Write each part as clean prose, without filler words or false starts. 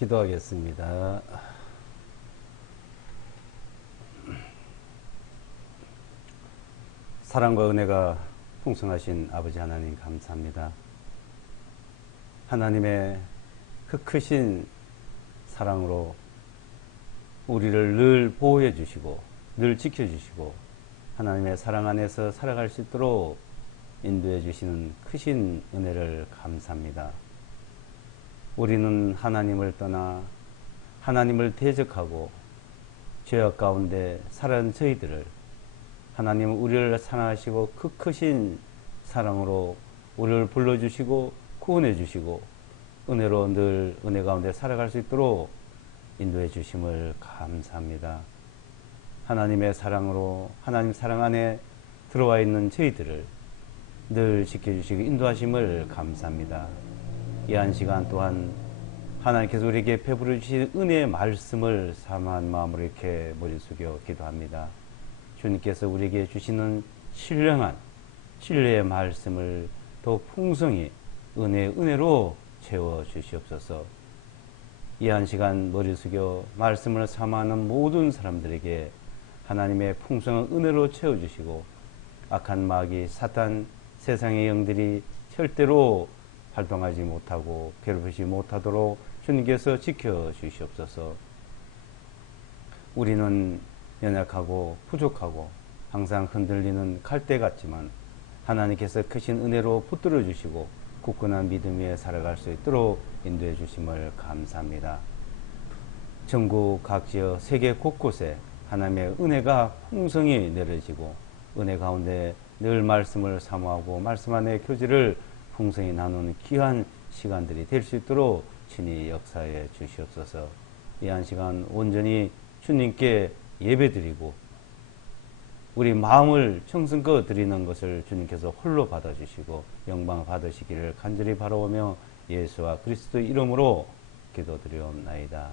기도하겠습니다. 사랑과 은혜가 풍성하신 아버지 하나님 감사합니다. 하나님의 그 크신 사랑으로 우리를 늘 보호해 주시고 늘 지켜 주시고 하나님의 사랑 안에서 살아갈 수 있도록 인도해 주시는 크신 은혜를 감사합니다. 우리는 하나님을 떠나 하나님을 대적하고 죄악 가운데 살아온 저희들을 하나님은 우리를 사랑하시고 그 크신 사랑으로 우리를 불러주시고 구원해 주시고 은혜로 늘 은혜 가운데 살아갈 수 있도록 인도해 주심을 감사합니다. 하나님의 사랑으로 하나님 사랑 안에 들어와 있는 저희들을 늘 지켜주시고 인도하심을 감사합니다. 이 한 시간 또한 하나님께서 우리에게 베풀어 주신 은혜의 말씀을 사모한 마음으로 이렇게 머리 숙여 기도합니다. 주님께서 우리에게 주시는 신령한 진리의 말씀을 더 풍성히 은혜로 채워 주시옵소서. 이 한 시간 머리 숙여 말씀을 사모하는 모든 사람들에게 하나님의 풍성한 은혜로 채워주시고 악한 마귀 사탄 세상의 영들이 절대로 활동하지 못하고 괴롭히지 못하도록 주님께서 지켜주시옵소서. 우리는 연약하고 부족하고 항상 흔들리는 갈대 같지만 하나님께서 크신 은혜로 붙들어 주시고 굳건한 믿음 위에 살아갈 수 있도록 인도해 주심을 감사합니다. 전국 각지어 세계 곳곳에 하나님의 은혜가 풍성히 내려지고 은혜 가운데 늘 말씀을 사모하고 말씀 안의 교제를 풍성히 나누는 귀한 시간들이 될 수 있도록 친히 역사해 주시옵소서. 이 한 시간 온전히 주님께 예배드리고 우리 마음을 정성껏 드리는 것을 주님께서 홀로 받아주시고 영광 받으시기를 간절히 바라오며 예수와 그리스도의 이름으로 기도드리옵나이다.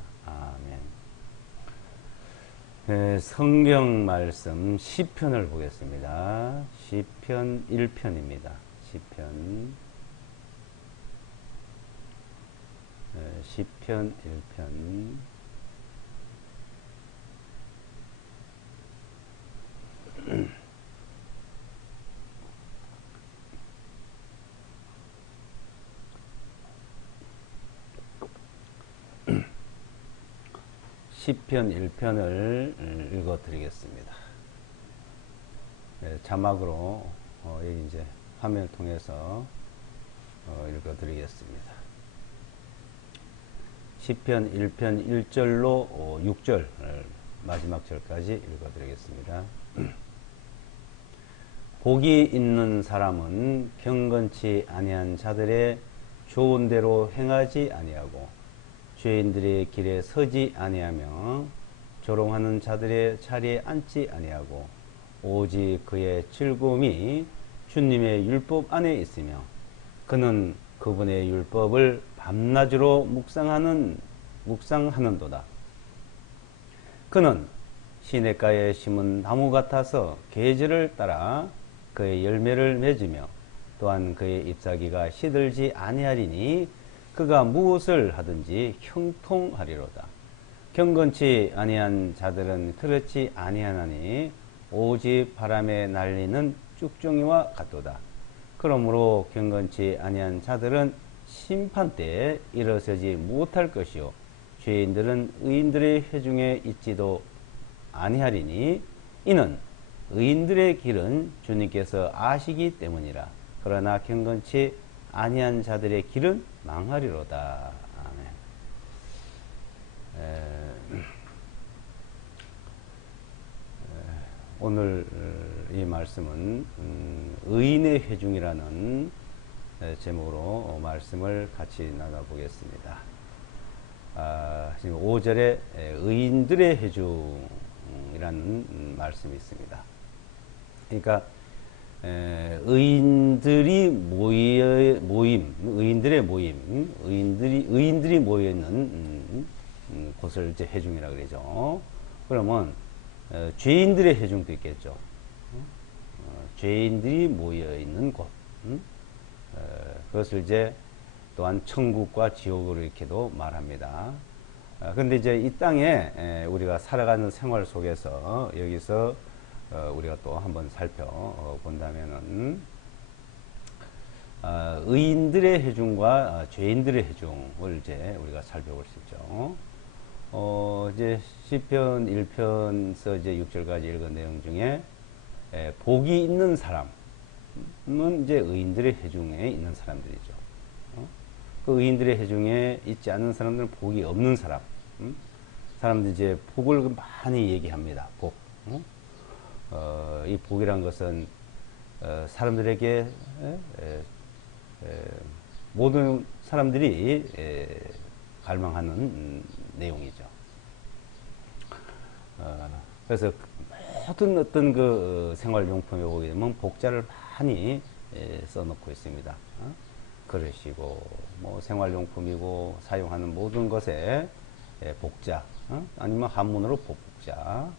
아멘. 성경 말씀 시편을 보겠습니다. 시편 1편입니다. 시편 1편 시편 1편을 읽어드리겠습니다. 자막으로 이제 화면을 통해서 읽어드리겠습니다. 시편 1편 1절로 6절 마지막 절까지 읽어드리겠습니다. 복이 있는 사람은 경건치 아니한 자들의 좋은 대로 행하지 아니하고 죄인들의 길에 서지 아니하며 조롱하는 자들의 자리에 앉지 아니하고 오직 그의 즐거움이 주님의 율법 안에 있으며 그는 그분의 율법을 밤낮으로 묵상하는도다. 그는 시냇가에 심은 나무 같아서 계절을 따라 그의 열매를 맺으며 또한 그의 잎사귀가 시들지 아니하리니 그가 무엇을 하든지 형통하리로다. 경건치 아니한 자들은 그렇지 아니하나니 오직 바람에 날리는 쭉정이와 같도다. 그러므로 경건치 아니한 자들은 심판때에 일어서지 못할 것이요 죄인들은 의인들의 회중에 있지도 아니하리니 이는 의인들의 길은 주님께서 아시기 때문이라. 그러나 경건치 아니한 자들의 길은 망하리로다. 아멘. 오늘 이 말씀은 의인의 회중이라는 제목으로 말씀을 같이 나눠보겠습니다. 지금 5절에 의인들의 회중이라는 말씀이 있습니다. 그러니까 의인들이 의인들이 모여 있는 곳을 이제 회중이라 그러죠. 그러면 죄인들의 회중도 있겠죠. 죄인들이 모여 있는 곳. 그것을 이제 또한 천국과 지옥으로 이렇게도 말합니다. 근데 이제 이 땅에 우리가 살아가는 생활 속에서 여기서 우리가 또 한번 살펴본다면은 의인들의 해중과 죄인들의 해중을 이제 우리가 살펴볼 수 있죠. 이제 시편 1편서 이제 6절까지 읽은 내용 중에 복이 있는 사람은 이제 의인들의 해중에 있는 사람들이죠. 그 의인들의 해중에 있지 않은 사람들은 복이 없는 사람. 사람들이 이제 복을 많이 얘기합니다. 복. 이 복이란 것은 사람들에게 모든 사람들이 갈망하는 내용이죠. 그래서 모든 어떤 그 생활용품에 보게 되면 복자를 많이 써놓고 있습니다. 그릇이고 뭐 생활용품이고 사용하는 모든 것에 복자, 아니면 한문으로 복자,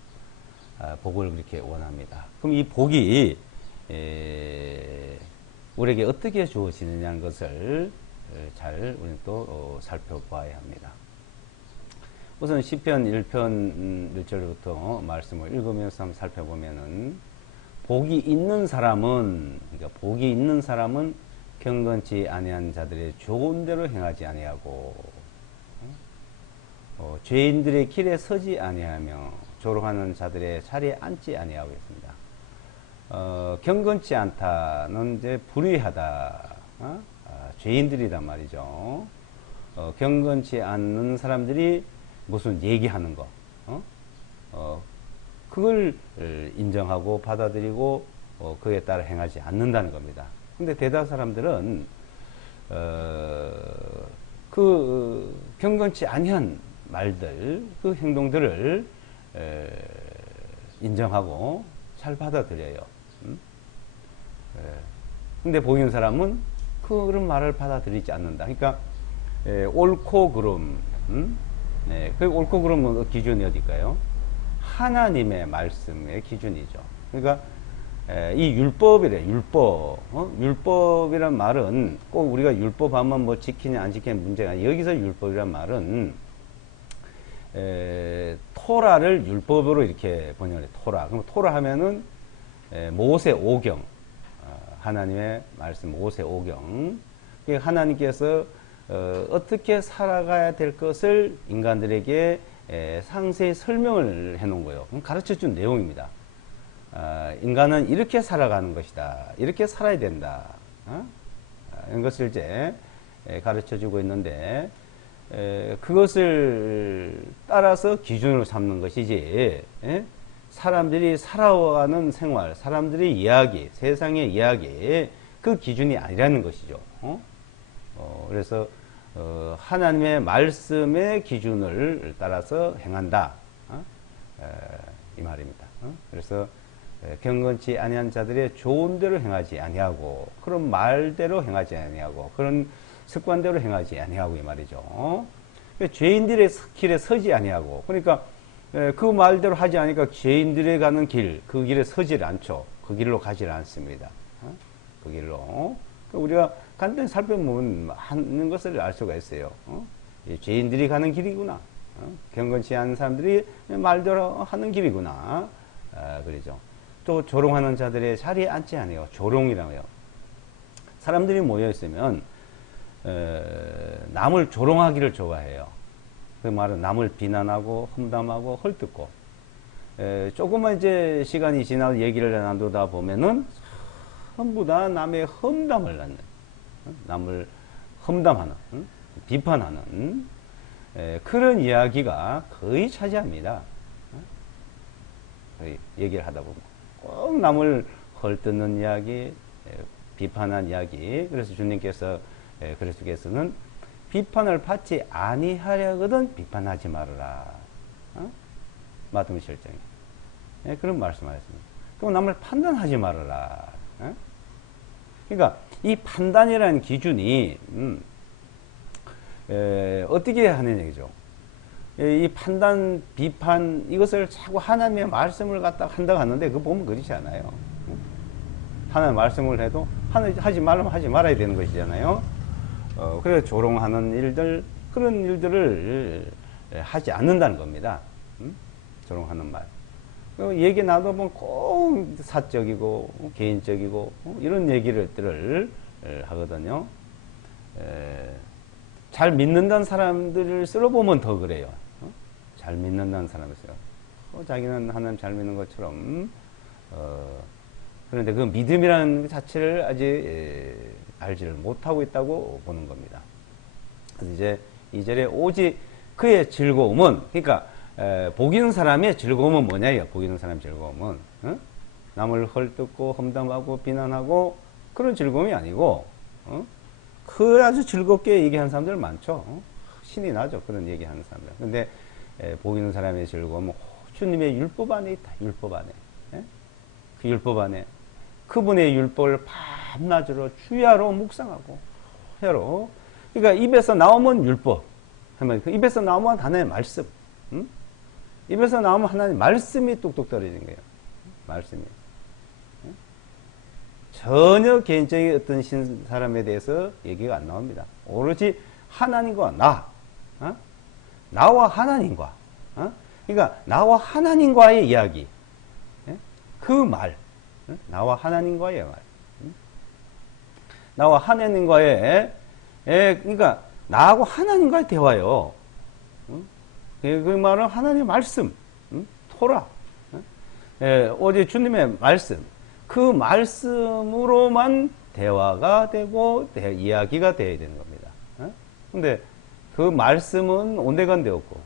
복을 그렇게 원합니다. 그럼 이 복이 우리에게 어떻게 주어지느냐는 것을 잘 우리는 또 살펴봐야 합니다. 우선 시편 1편 1절부터 말씀을 읽으면서 한번 살펴보면은 복이 있는 사람은, 그러니까 복이 있는 사람은 경건치 아니한 자들의 좋은 대로 행하지 아니하고 죄인들의 길에 서지 아니하며 조롱하는 자들의 자리에 앉지 아니하고 있습니다. 경건치 않다는 이제 불의하다, 죄인들이란 말이죠. 경건치 않는 사람들이 무슨 얘기하는 거, 그걸 인정하고 받아들이고 그에 따라 행하지 않는다는 겁니다. 근데 대다수 사람들은 그 경건치 아니한 말들, 그 행동들을 인정하고 잘 받아들여요. 근데 보이는 사람은 그런 말을 받아들이지 않는다. 그러니까 옳고 그름, 그 옳고 그름은 기준이 어딜까요? 하나님의 말씀의 기준이죠. 그러니까 이 율법이래. 율법. 율법이란 말은 꼭 우리가 율법하면 뭐 지키냐 안 지키냐 문제가 아니라, 여기서 율법이란 말은 토라를 율법으로 이렇게 번역해. 토라. 그럼 토라 하면은 모세 오경, 하나님의 말씀 모세 오경. 하나님께서 어떻게 살아가야 될 것을 인간들에게 상세히 설명을 해 놓은 거예요. 가르쳐 준 내용입니다. 인간은 이렇게 살아가는 것이다. 이렇게 살아야 된다. 이런 것을 이제 가르쳐 주고 있는데, 그것을 따라서 기준으로 삼는 것이지, 사람들이 살아가는 생활, 사람들의 이야기, 세상의 이야기, 그 기준이 아니라는 것이죠. 그래서 하나님의 말씀의 기준을 따라서 행한다, 이 말입니다. 그래서 경건치 아니한 자들의 좋은 대로 행하지 아니하고, 그런 말대로 행하지 아니하고, 그런 습관대로 행하지 아니하고, 이 말이죠. 죄인들의 길에 서지 아니하고, 그러니까 그 말대로 하지 않으니까 죄인들이 가는 길, 그 길에 서질 않죠. 그 길로 가질 않습니다. 그 길로. 우리가 간단히 살펴보면 하는 것을 알 수가 있어요. 죄인들이 가는 길이구나. 경건치 않은 사람들이 말대로 하는 길이구나. 그러죠. 또 조롱하는 자들의 자리에 앉지 않아요. 조롱이라고요. 사람들이 모여 있으면 남을 조롱하기를 좋아해요. 그 말은 남을 비난하고 험담하고 헐뜯고, 조금만 이제 시간이 지나서 얘기를 나누다 보면은 전부 다 남의 험담을 낳는, 남을 험담하는, 비판하는 그런 이야기가 거의 차지합니다. 얘기를 하다 보면 꼭 남을 헐뜯는 이야기, 비판한 이야기. 그래서 주님께서 그리스도께서는 비판을 받지 아니하려거든 비판하지 말아라. 마태복음 7장에 그런 말씀하셨습니다. 그럼 남을 판단하지 말아라. 그러니까 이 판단이라는 기준이 어떻게 하는 얘기죠? 이 판단, 비판, 이것을 자꾸 하나님의 말씀을 갖다 한다고 하는데, 그거 보면 그렇지 않아요. 하나님의 말씀을 해도 하지 말면 하지 말아야 되는 것이잖아요. 그래서 조롱하는 일들, 그런 일들을 하지 않는다는 겁니다. 조롱하는 말. 얘기 나눠보면 꼭 사적이고 개인적이고 이런 얘기들을 하거든요. 잘 믿는다는 사람들을 쓸어보면 더 그래요. 잘 믿는다는 사람을 써요. 자기는 하나님 잘 믿는 것처럼 그런데 그 믿음이라는 것 자체를 아직 알지를 못하고 있다고 보는 겁니다. 그래서 이제 2절에 오직 그의 즐거움은, 그러니까 복이는 사람의 즐거움은 뭐냐요? 복이는 사람의 즐거움은 남을 헐뜯고 험담하고 비난하고 그런 즐거움이 아니고 그 아주 즐겁게 얘기하는 사람들 많죠. 신이 나죠. 그런 얘기하는 사람들. 근데 복이는 사람의 즐거움은 주님의 율법 안에 있다. 율법 안에. 그 율법 안에 그분의 율법을 밤낮으로 주야로 묵상하고 해로. 그러니까 입에서 나오면 율법. 하면 그 입에서 나오면 하나님의 말씀. 입에서 나오면 하나님의 말씀이 뚝뚝 떨어지는 거예요. 말씀이. 전혀 개인적인 어떤 사람에 대해서 얘기가 안 나옵니다. 오로지 하나님과 나와 하나님과, 그러니까 나와 하나님과의 이야기, 그 말, 나와 하나님과의 말, 나와 하나님과의, 그러니까 나하고 하나님과의 대화요. 그 말은 하나님의 말씀, 토라, 어제 주님의 말씀, 그 말씀으로만 대화가 되고 이야기가 되어야 되는 겁니다. 근데 그 말씀은 온데간데 없고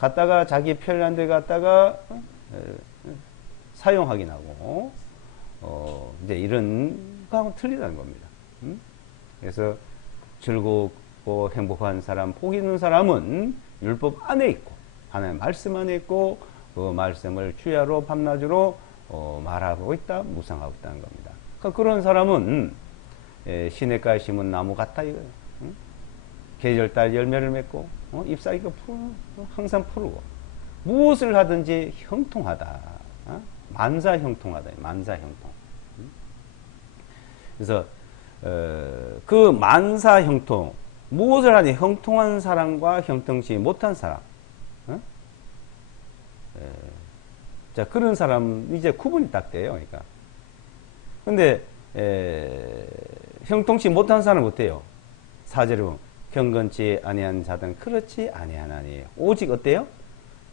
갔다가 자기 편리한 데 갔다가 사용하긴 하고 이제 이런 거하고 틀리다는 겁니다. 그래서 즐겁고 행복한 사람, 복 있는 사람은 율법 안에 있고 하나님의 말씀 안에 있고 그 말씀을 주야로 밤낮으로 말하고 있다, 묵상하고 있다는 겁니다. 그러니까 그런 사람은 시냇가에 심은 나무 같다 이거예요. 계절달 열매를 맺고 잎사귀가 항상 푸르고 무엇을 하든지 형통하다. 만사 형통하다. 만사 형통. 그래서 그 만사 형통, 무엇을 하니 형통한 사람과 형통치 못한 사람. 자, 그런 사람 이제 구분이 딱 돼요. 그러니까. 근데 형통치 못한 사람은 어때요? 4절에 보면 경건치 아니한 자든 그렇지 아니하나니 오직 어때요?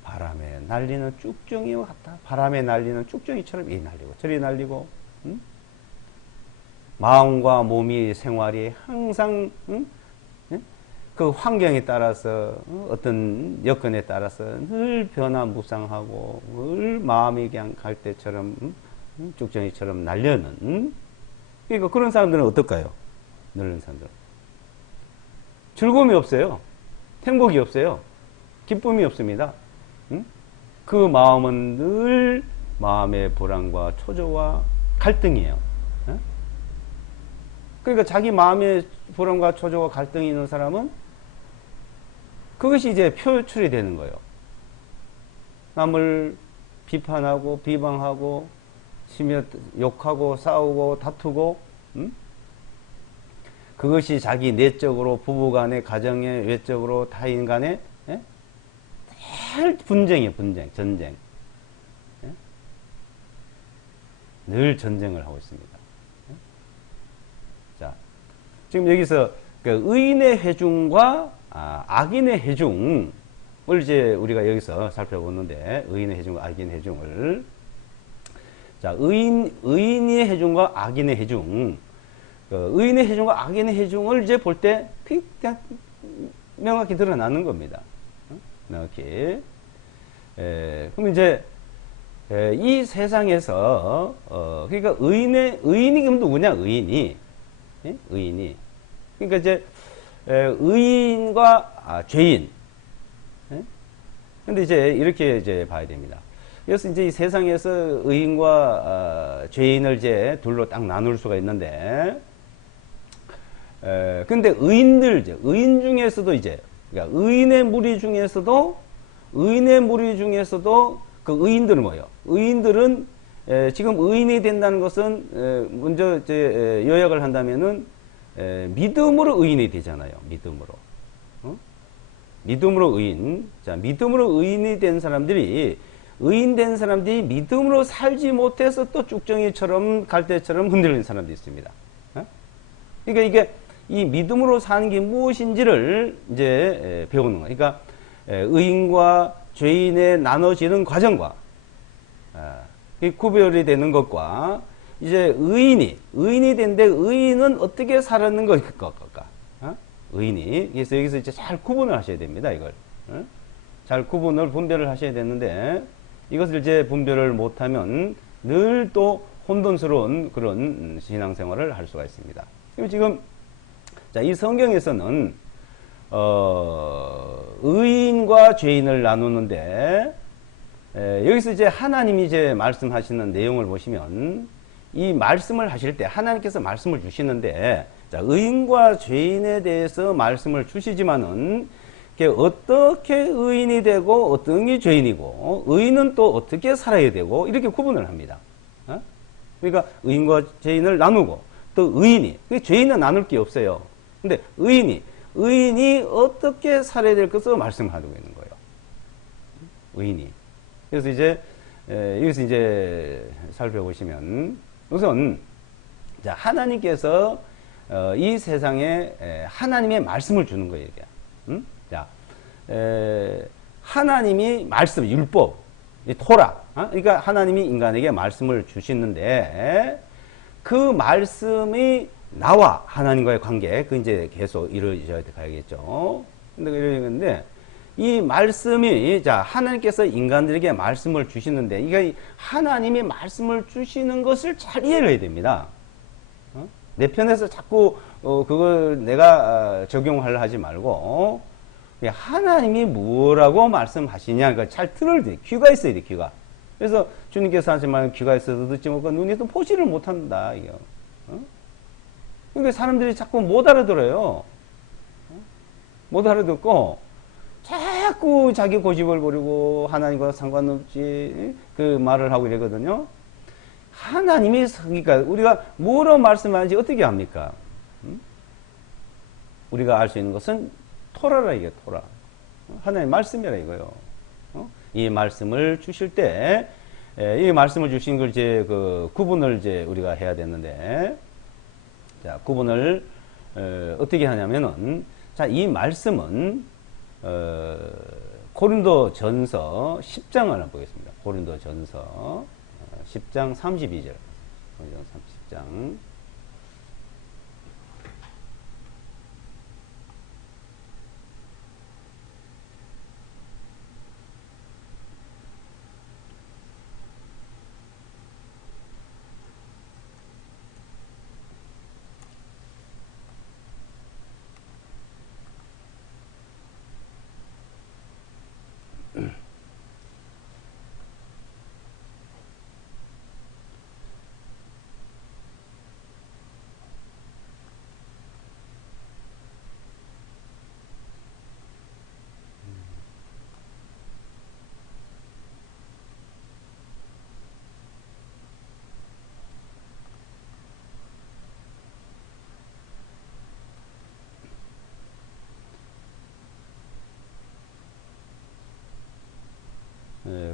바람에 날리는 쭉정이와 같다. 바람에 날리는 쭉정이처럼 이 날리고 저리 날리고 마음과 몸이 생활이 항상 그 환경에 따라서 어떤 여건에 따라서 늘 변화무쌍하고 늘 마음이 그냥 갈 때처럼 쭉정이처럼 날려는 그러니까 그런 사람들은 어떨까요? 그런 사람들은 즐거움이 없어요. 행복이 없어요. 기쁨이 없습니다. 그 마음은 늘 마음의 불안과 초조와 갈등이에요. 그러니까 자기 마음의 불안과 초조와 갈등이 있는 사람은 그것이 이제 표출이 되는 거예요. 남을 비판하고 비방하고 심지어 욕하고 싸우고 다투고 그것이 자기 내적으로 부부간에 가정에 외적으로 타인 간에 늘 분쟁이에요. 분쟁, 전쟁. 늘 전쟁을 하고 있습니다. 자, 지금 여기서 그 의인의 회중과 악인의 회중을 이제 우리가 여기서 살펴보는데 의인의 회중과 악인의 회중을 자 의인의 회중과 악인의 회중 의인의 회중과 악인의 회중을 이제 볼 때 그냥 명확히 드러나는 겁니다. 명확히. 그럼 이제 이 세상에서 그러니까 의인이 그럼 누구냐? 의인이 그러니까 이제 의인과 죄인. 근데 이제 이렇게 이제 봐야 됩니다. 그래서 이제 이 세상에서 의인과 죄인을 이제 둘로 딱 나눌 수가 있는데, 근데 의인 중에서도 이제, 그러니까 의인의 무리 중에서도 그 의인들은 뭐예요? 의인들은 지금 의인이 된다는 것은 먼저 이제 요약을 한다면은 믿음으로 의인이 되잖아요. 믿음으로. 믿음으로 의인. 자, 믿음으로 의인이 된 사람들이, 의인된 사람들이 믿음으로 살지 못해서 또 쭉정이처럼 갈대처럼 흔들리는 사람도 있습니다. 그러니까 이게 이 믿음으로 사는 게 무엇인지를 이제 배우는 거예요. 그러니까 의인과 죄인의 나눠지는 과정과 구별이 되는 것과 이제 의인이 된데 의인은 어떻게 살았는 것일까? 의인이. 그래서 여기서 이제 잘 구분을 하셔야 됩니다. 이걸. 잘 분별을 하셔야 되는데 이것을 이제 분별을 못하면 늘 또 혼돈스러운 그런 신앙생활을 할 수가 있습니다. 그리고 지금 자, 이 성경에서는 의인과 죄인을 나누는데 여기서 이제 하나님이 이제 말씀하시는 내용을 보시면 이 말씀을 하실 때 하나님께서 말씀을 주시는데 자, 의인과 죄인에 대해서 말씀을 주시지만은 어떻게 의인이 되고 어떤 게 죄인이고 의인은 또 어떻게 살아야 되고 이렇게 구분을 합니다. 그러니까 의인과 죄인을 나누고 또 의인이 죄인은 나눌 게 없어요. 근데 의인이 어떻게 살아야 될 것을 말씀하고 있는 거예요. 의인이. 그래서 이제 여기서 이제 살펴보시면 우선 자, 하나님께서 이 세상에 하나님의 말씀을 주는 거예요. 이게. 자, 하나님이 말씀, 율법, 토라. 그러니까 하나님이 인간에게 말씀을 주시는데 그 말씀이 나와 하나님과의 관계, 그 이제 계속 이루어져야 가야겠죠. 근데 이 말씀이 자, 하나님께서 인간들에게 말씀을 주시는데 이게 하나님이 말씀을 주시는 것을 잘 이해를 해야 됩니다. 내 편에서 자꾸 그걸 내가 적용하려 하지 말고 하나님이 뭐라고 말씀하시냐 그러니까 잘 들어야 돼. 귀가 있어야 돼. 귀가. 그래서 주님께서 하신 말은 귀가 있어도 듣지 못하고 눈이 또 보지를 못한다. 이거. 그러니까 사람들이 자꾸 못 알아들어요. 못 알아듣고 자꾸 자기 고집을 부리고 하나님과 상관없지 그 말을 하고 이러거든요. 하나님이 그러니까 우리가 뭐로 말씀하는지 어떻게 합니까? 우리가 알 수 있는 것은 토라라 이게 토라. 하나님 말씀이라 이거요. 이 말씀을 주실 때 이 말씀을 주신 걸 이제 그 구분을 이제 우리가 해야 되는데 자, 구분을 어떻게 하냐면은 자, 이 말씀은 고린도전서 10장을 한번 보겠습니다. 고린도전서 10장 32절. 10장.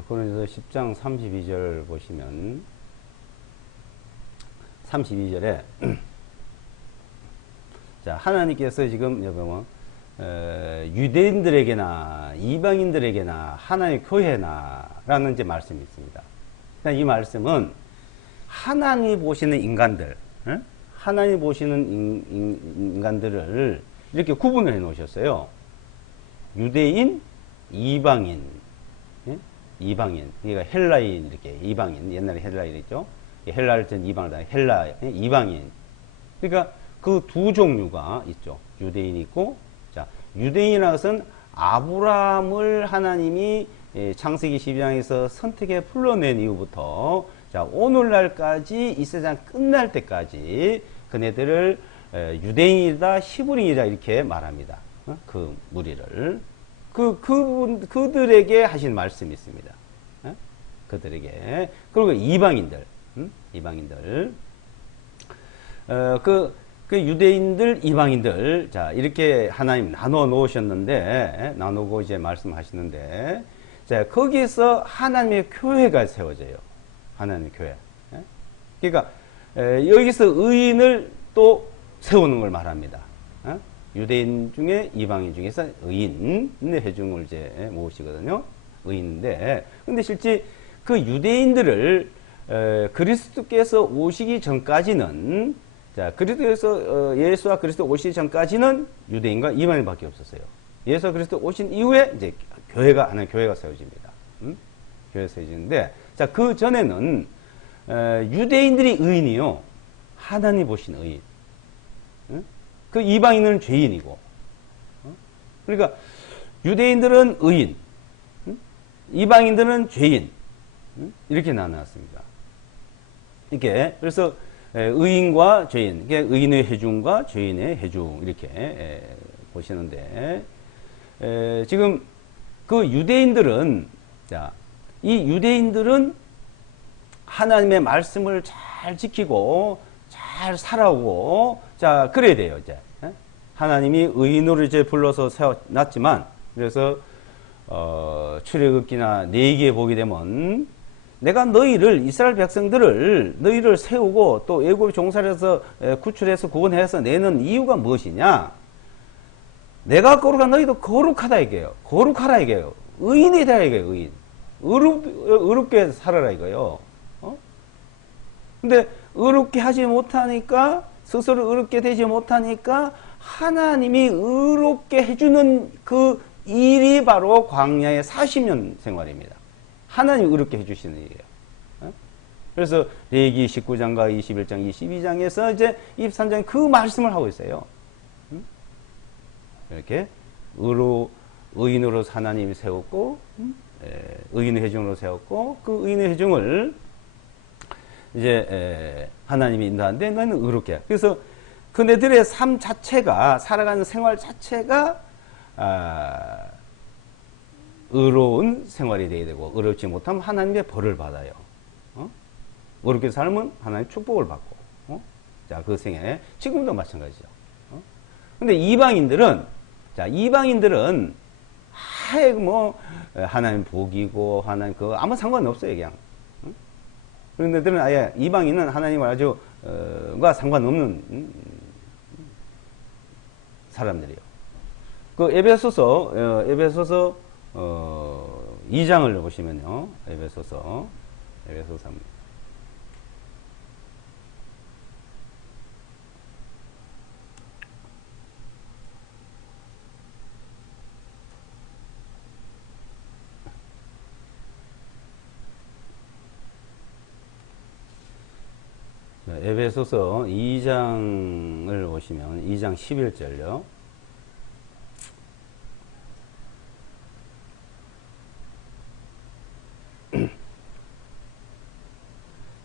고린도서 10장 32절 보시면 32절에 자, 하나님께서 지금 여러분 유대인들에게나 이방인들에게나 하나의 교회나 라는 이제 말씀이 있습니다. 이 말씀은 하나님이 보시는 인간들, 하나님이 보시는 인간들을 이렇게 구분을 해 놓으셨어요. 유대인, 이방인, 이방인, 그러니까 헬라인 이렇게 이방인, 옛날에 헬라인 있죠. 헬라를 전 이방을 헬라 이방인. 그러니까 그 두 종류가 있죠. 유대인이 있고, 자, 유대인이라는 것은 아브라함을 하나님이 창세기 12장에서 선택해 불러낸 이후부터 자, 오늘날까지 이 세상 끝날 때까지 그네들을 유대인이다, 히브리인이다 이렇게 말합니다. 그 무리를. 그들에게 하신 말씀이 있습니다. 그들에게. 그리고 이방인들, 이방인들. 그 유대인들, 이방인들, 자, 이렇게 하나님 나눠 놓으셨는데, 나누고 이제 말씀하시는데, 자, 거기에서 하나님의 교회가 세워져요. 하나님의 교회. 그러니까, 여기서 의인을 또 세우는 걸 말합니다. 유대인 중에, 이방인 중에서 의인의 회중을 이제 모으시거든요. 의인인데, 근데 실제 그 유대인들을 그리스도께서 오시기 전까지는, 자, 그리스도에서 예수와 그리스도 오시기 전까지는 유대인과 이방인밖에 없었어요. 예수와 그리스도 오신 이후에 이제 하나의 교회가 세워집니다. 교회가 세워지는데, 자, 그 전에는 유대인들이 의인이요, 하나님 보신 의인. 그 이방인은 죄인이고. 그러니까 유대인들은 의인, 이방인들은 죄인. 이렇게 나누었습니다. 이렇게 그래서 의인과 죄인, 의인의 회중과 죄인의 회중 이렇게 보시는데, 지금 그 유대인들은, 자, 이 유대인들은 하나님의 말씀을 잘 지키고 잘 살아오고, 자, 그래야 돼요. 이제 하나님이 의인으로 이제 불러서 세워놨지만, 그래서 출애굽기나 레위기에 보게 되면, 내가 너희를, 이스라엘 백성들을 너희를 세우고 또 애굽 종살에서 구출해서 구원해서 내는 이유가 무엇이냐? 내가 거룩한 너희도 거룩하다 이게요. 거룩하라 이게요. 의인이다 이게요. 의인. 의롭게 살아라 이거요. 근데 의롭게 하지 못하니까, 스스로 의롭게 되지 못하니까 하나님이 의롭게 해주는 그 일이 바로 광야의 40년 생활입니다. 하나님 의롭게 해주시는 일이에요. 그래서 레위기 19장과 21장, 22장에서 이제 23장 그 말씀을 하고 있어요. 이렇게 의인으로 하나님이 세웠고, 의인의 회중으로 세웠고, 그 의인의 회중을 이제 하나님이 인도하는데 너는 의롭게 해. 그래서 그네들의 삶 자체가, 살아가는 생활 자체가 의로운 생활이 되어야 되고, 의롭지 못하면 하나님의 벌을 받아요. 의롭게 살면 하나님의 축복을 받고, 자, 그 생애 지금도 마찬가지죠. 근데 이방인들은, 자, 이방인들은 아예 뭐 하나님 복이고 하나님 그 아무 상관없어요, 그냥. 그런 데들은 아예, 이방인은 하나님을 아주 과 상관없는 사람들이에요. 그 에베소서 2장을 보시면요. 에베소서 3. 에베소서 2장을 보시면 2장 11절요.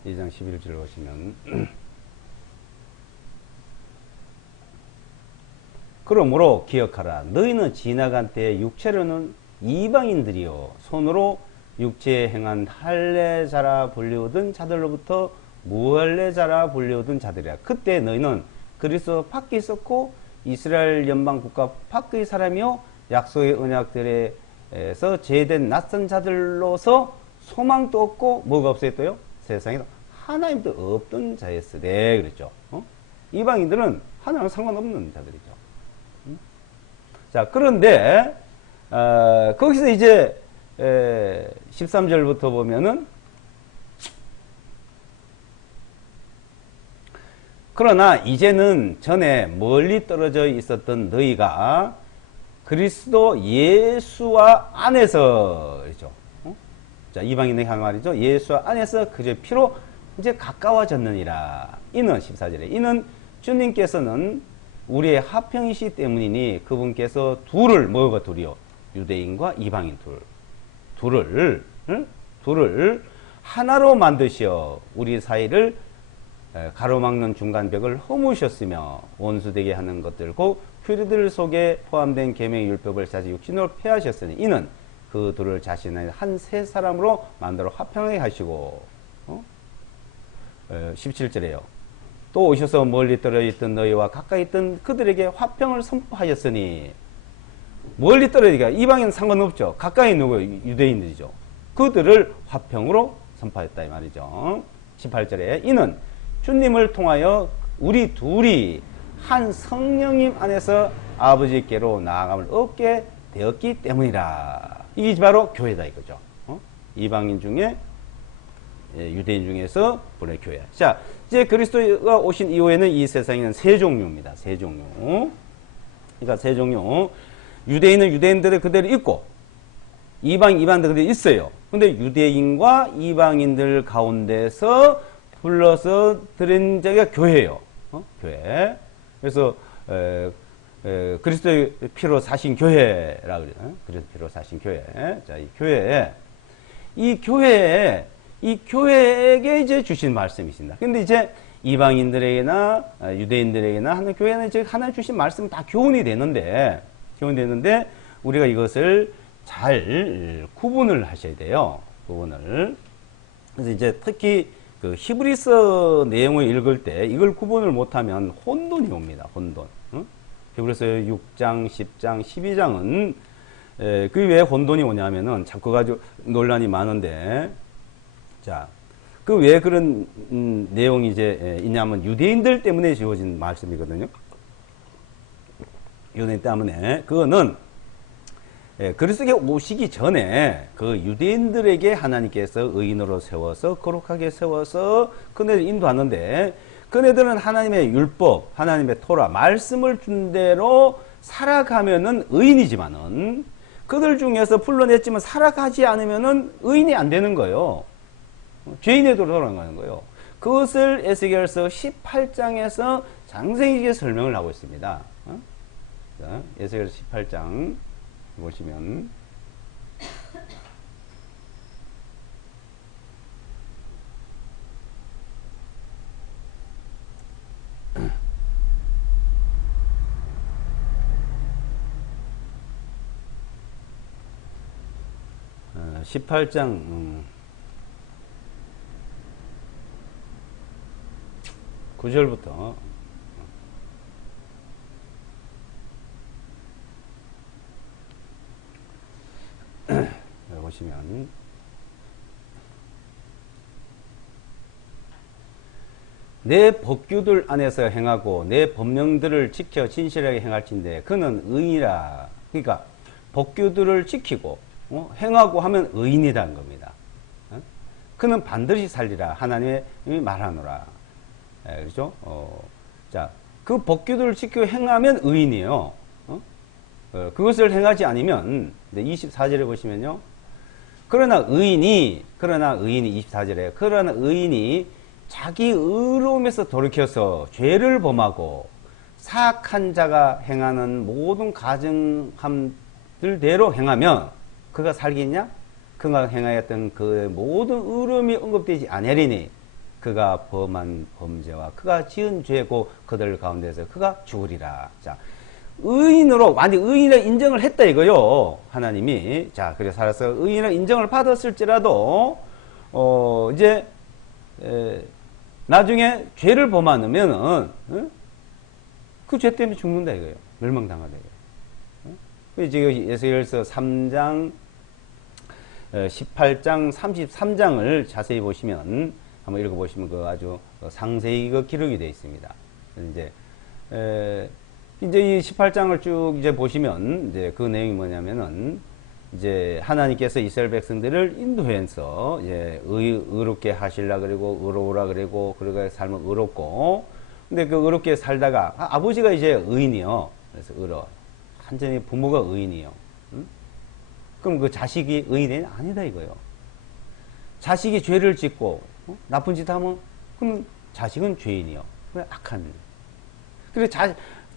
2장 11절을 보시면 그러므로 기억하라. 너희는 지나간 때에 육체로는 이방인들이요 손으로 육체에 행한 할례자라 불리우던 자들로부터 무할례자라 불리우던 자들이라. 그때 너희는 그리스도 밖에 있었고 이스라엘 연방 국가 밖의 사람이요 약속의 언약들에서 제된 낯선 자들로서 소망도 없고 뭐가 없었대요? 세상에 하나님도 없던 자였으되 그랬죠. 이방인들은 하나님과 상관없는 자들이죠. 자, 그런데 거기서 이제 13절부터 보면은 그러나 이제는 전에 멀리 떨어져 있었던 너희가 그리스도 예수와 안에서 그렇죠. 자, 이방인에게 한 말이죠. 예수와 안에서 그의 피로 이제 가까워졌느니라. 이는 14절에 이는 주님께서는 우리의 화평이시 때문이니 그분께서 뭐가 둘이요? 유대인과 이방인 둘을 하나로 만드시어 우리 사이를 가로막는 중간벽을 허무셨으며 원수되게 하는 것들 곧 규례들 속에 포함된 계명의 율법을 자기 육신으로 폐하셨으니 이는 그 둘을 자신의 한 세 사람으로 만들어 화평하게 하시고 17절에요. 또 오셔서 멀리 떨어져 있던 너희와 가까이 있던 그들에게 화평을 선포하였으니, 멀리 떨어지니까 이방인 상관없죠. 가까이 누구 유대인들이죠. 그들을 화평으로 선포했다 이 말이죠. 18절에 이는 주님을 통하여 우리 둘이 한 성령님 안에서 아버지께로 나아감을 얻게 되었기 때문이라. 이게 바로 교회다 이거죠. 이방인 중에 유대인 중에서 보내 교회. 자, 이제 그리스도가 오신 이후에는 이 세상에는 세 종류입니다. 세 종류. 그러니까 세 종류. 유대인은 유대인들의 그대로 있고, 이방인들 그대로 있어요. 근데 유대인과 이방인들 가운데서 불러서 드린 자가 교회예요. 교회. 그래서 그리스도의 피로 사신 교회라 그래요. 그리스도의 피로 사신 교회. 자, 이 교회에게 이제 주신 말씀이십니다. 근데 이제 이방인들에게나 유대인들에게나 하는 교회는 이제 하나님 주신 말씀은 다 교훈이 되는데 우리가 이것을 잘 구분을 하셔야 돼요. 구분을. 그래서 이제 특히 그 히브리서 내용을 읽을 때 이걸 구분을 못하면 혼돈이 옵니다. 혼돈. 히브리서 6장, 10장, 12장은 그 왜 혼돈이 오냐면은 자꾸 가지고 논란이 많은데, 자, 그 왜 그런 내용이 이제 있냐면 유대인들 때문에 지어진 말씀이거든요. 유대인 때문에. 그거는 그리스도께 오시기 전에 그 유대인들에게 하나님께서 의인으로 세워서 거룩하게 세워서 그네를 인도하는데, 그네들은 하나님의 율법, 하나님의 토라, 말씀을 준 대로 살아가면은 의인이지만은 그들 중에서 불러냈지만 살아가지 않으면은 의인이 안 되는 거예요. 죄인에 돌아가는 거예요. 그것을 에스겔서 18장에서 장생하게 설명을 하고 있습니다. 자, 에스겔서 18장 보시면 어, 18장 9절부터 보시면 내 법규들 안에서 행하고 내 법령들을 지켜 진실하게 행할진대 그는 의인이라. 그러니까 법규들을 지키고 행하고 하면 의인이라는 겁니다. 그는 반드시 살리라 하나님의 말하노라. 그렇죠? 자, 그 법규들을 지키고 행하면 의인이에요. 그것을 행하지 않으면 24절에 보시면요. 그러나 의인이 24절에 그러나 의인이 자기 의로움에서 돌이켜서 죄를 범하고 사악한 자가 행하는 모든 가증함들대로 행하면 그가 살겠냐? 그가 행하였던 그 모든 의로움이 언급되지 아니하리니 그가 범한 범죄와 그가 지은 죄고 그들 가운데서 그가 죽으리라. 자, 의인으로 완전 의인을 인정을 했다 이거요. 하나님이. 자, 그래서 살아서 의인을 인정을 받았을지라도 이제 나중에 죄를 범하면은 그 죄 때문에 죽는다 이거예요. 멸망당하다 이거예요. 지금 에스겔서 3장 18장 33장을 자세히 보시면 한번 읽어보시면 그 아주 상세히 그 기록이 되어 있습니다. 이제 이 18장을 쭉 이제 보시면 이제 그 내용이 뭐냐면은 이제 하나님께서 이스라엘 백성들을 인도해서 이제 의롭게 하실라 그리고 의로우라 그리고 그러고 삶은 의롭고 근데 그 의롭게 살다가 아버지가 이제 의인이요. 그래서 완전히 부모가 의인이요. 그럼 그 자식이 의인이 아니다 이거요. 자식이 죄를 짓고 나쁜 짓 하면 그럼 자식은 죄인이요. 악한. 그리고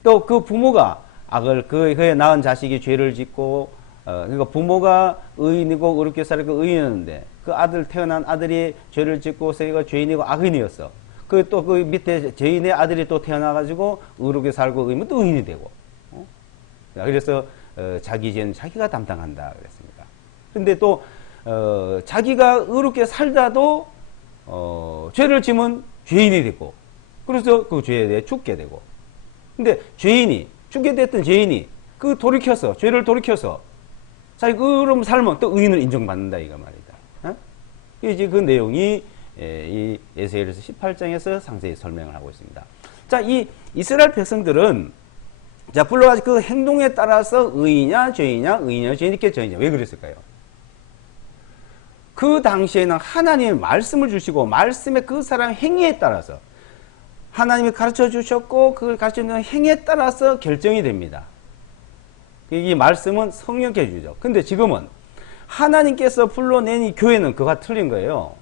또 그 부모가 악을 그에 낳은 자식이 죄를 짓고 그러니까 부모가 의인이고 의롭게 살고 의인이었는데 그 아들 태어난 아들이 죄를 짓고 세가 죄인이고 악인이었어. 그 또 그 밑에 죄인의 아들이 또 태어나가지고 의롭게 살고 의인은 또 의인이 되고. 그래서 자기 죄는 자기가 담당한다 그랬습니다. 근데 또 자기가 의롭게 살다도 죄를 지면 죄인이 되고 그래서 그 죄에 대해 죽게 되고. 근데 죄인이, 죽게 됐던 죄인이 그 돌이켜서, 죄를 돌이켜서 자기 의로움 살면 또 의인을 인정받는다 이거 말이다. 어? 이제 그 내용이 이 에스겔서 18장에서 상세히 설명을 하고 있습니다. 자, 이 이스라엘 백성들은 자, 불러가지고 그 행동에 따라서 의인이냐, 죄인이냐, 의인이냐, 죄인이냐, 죄인이냐. 왜 그랬을까요? 그 당시에는 하나님의 말씀을 주시고, 말씀의 그 사람의 행위에 따라서, 하나님이 가르쳐 주셨고, 그 가르쳐 주는 행위에 따라서 결정이 됩니다. 이 말씀은 성령께 주죠. 근데 지금은 하나님께서 불러낸 이 교회는 그가 틀린 거예요.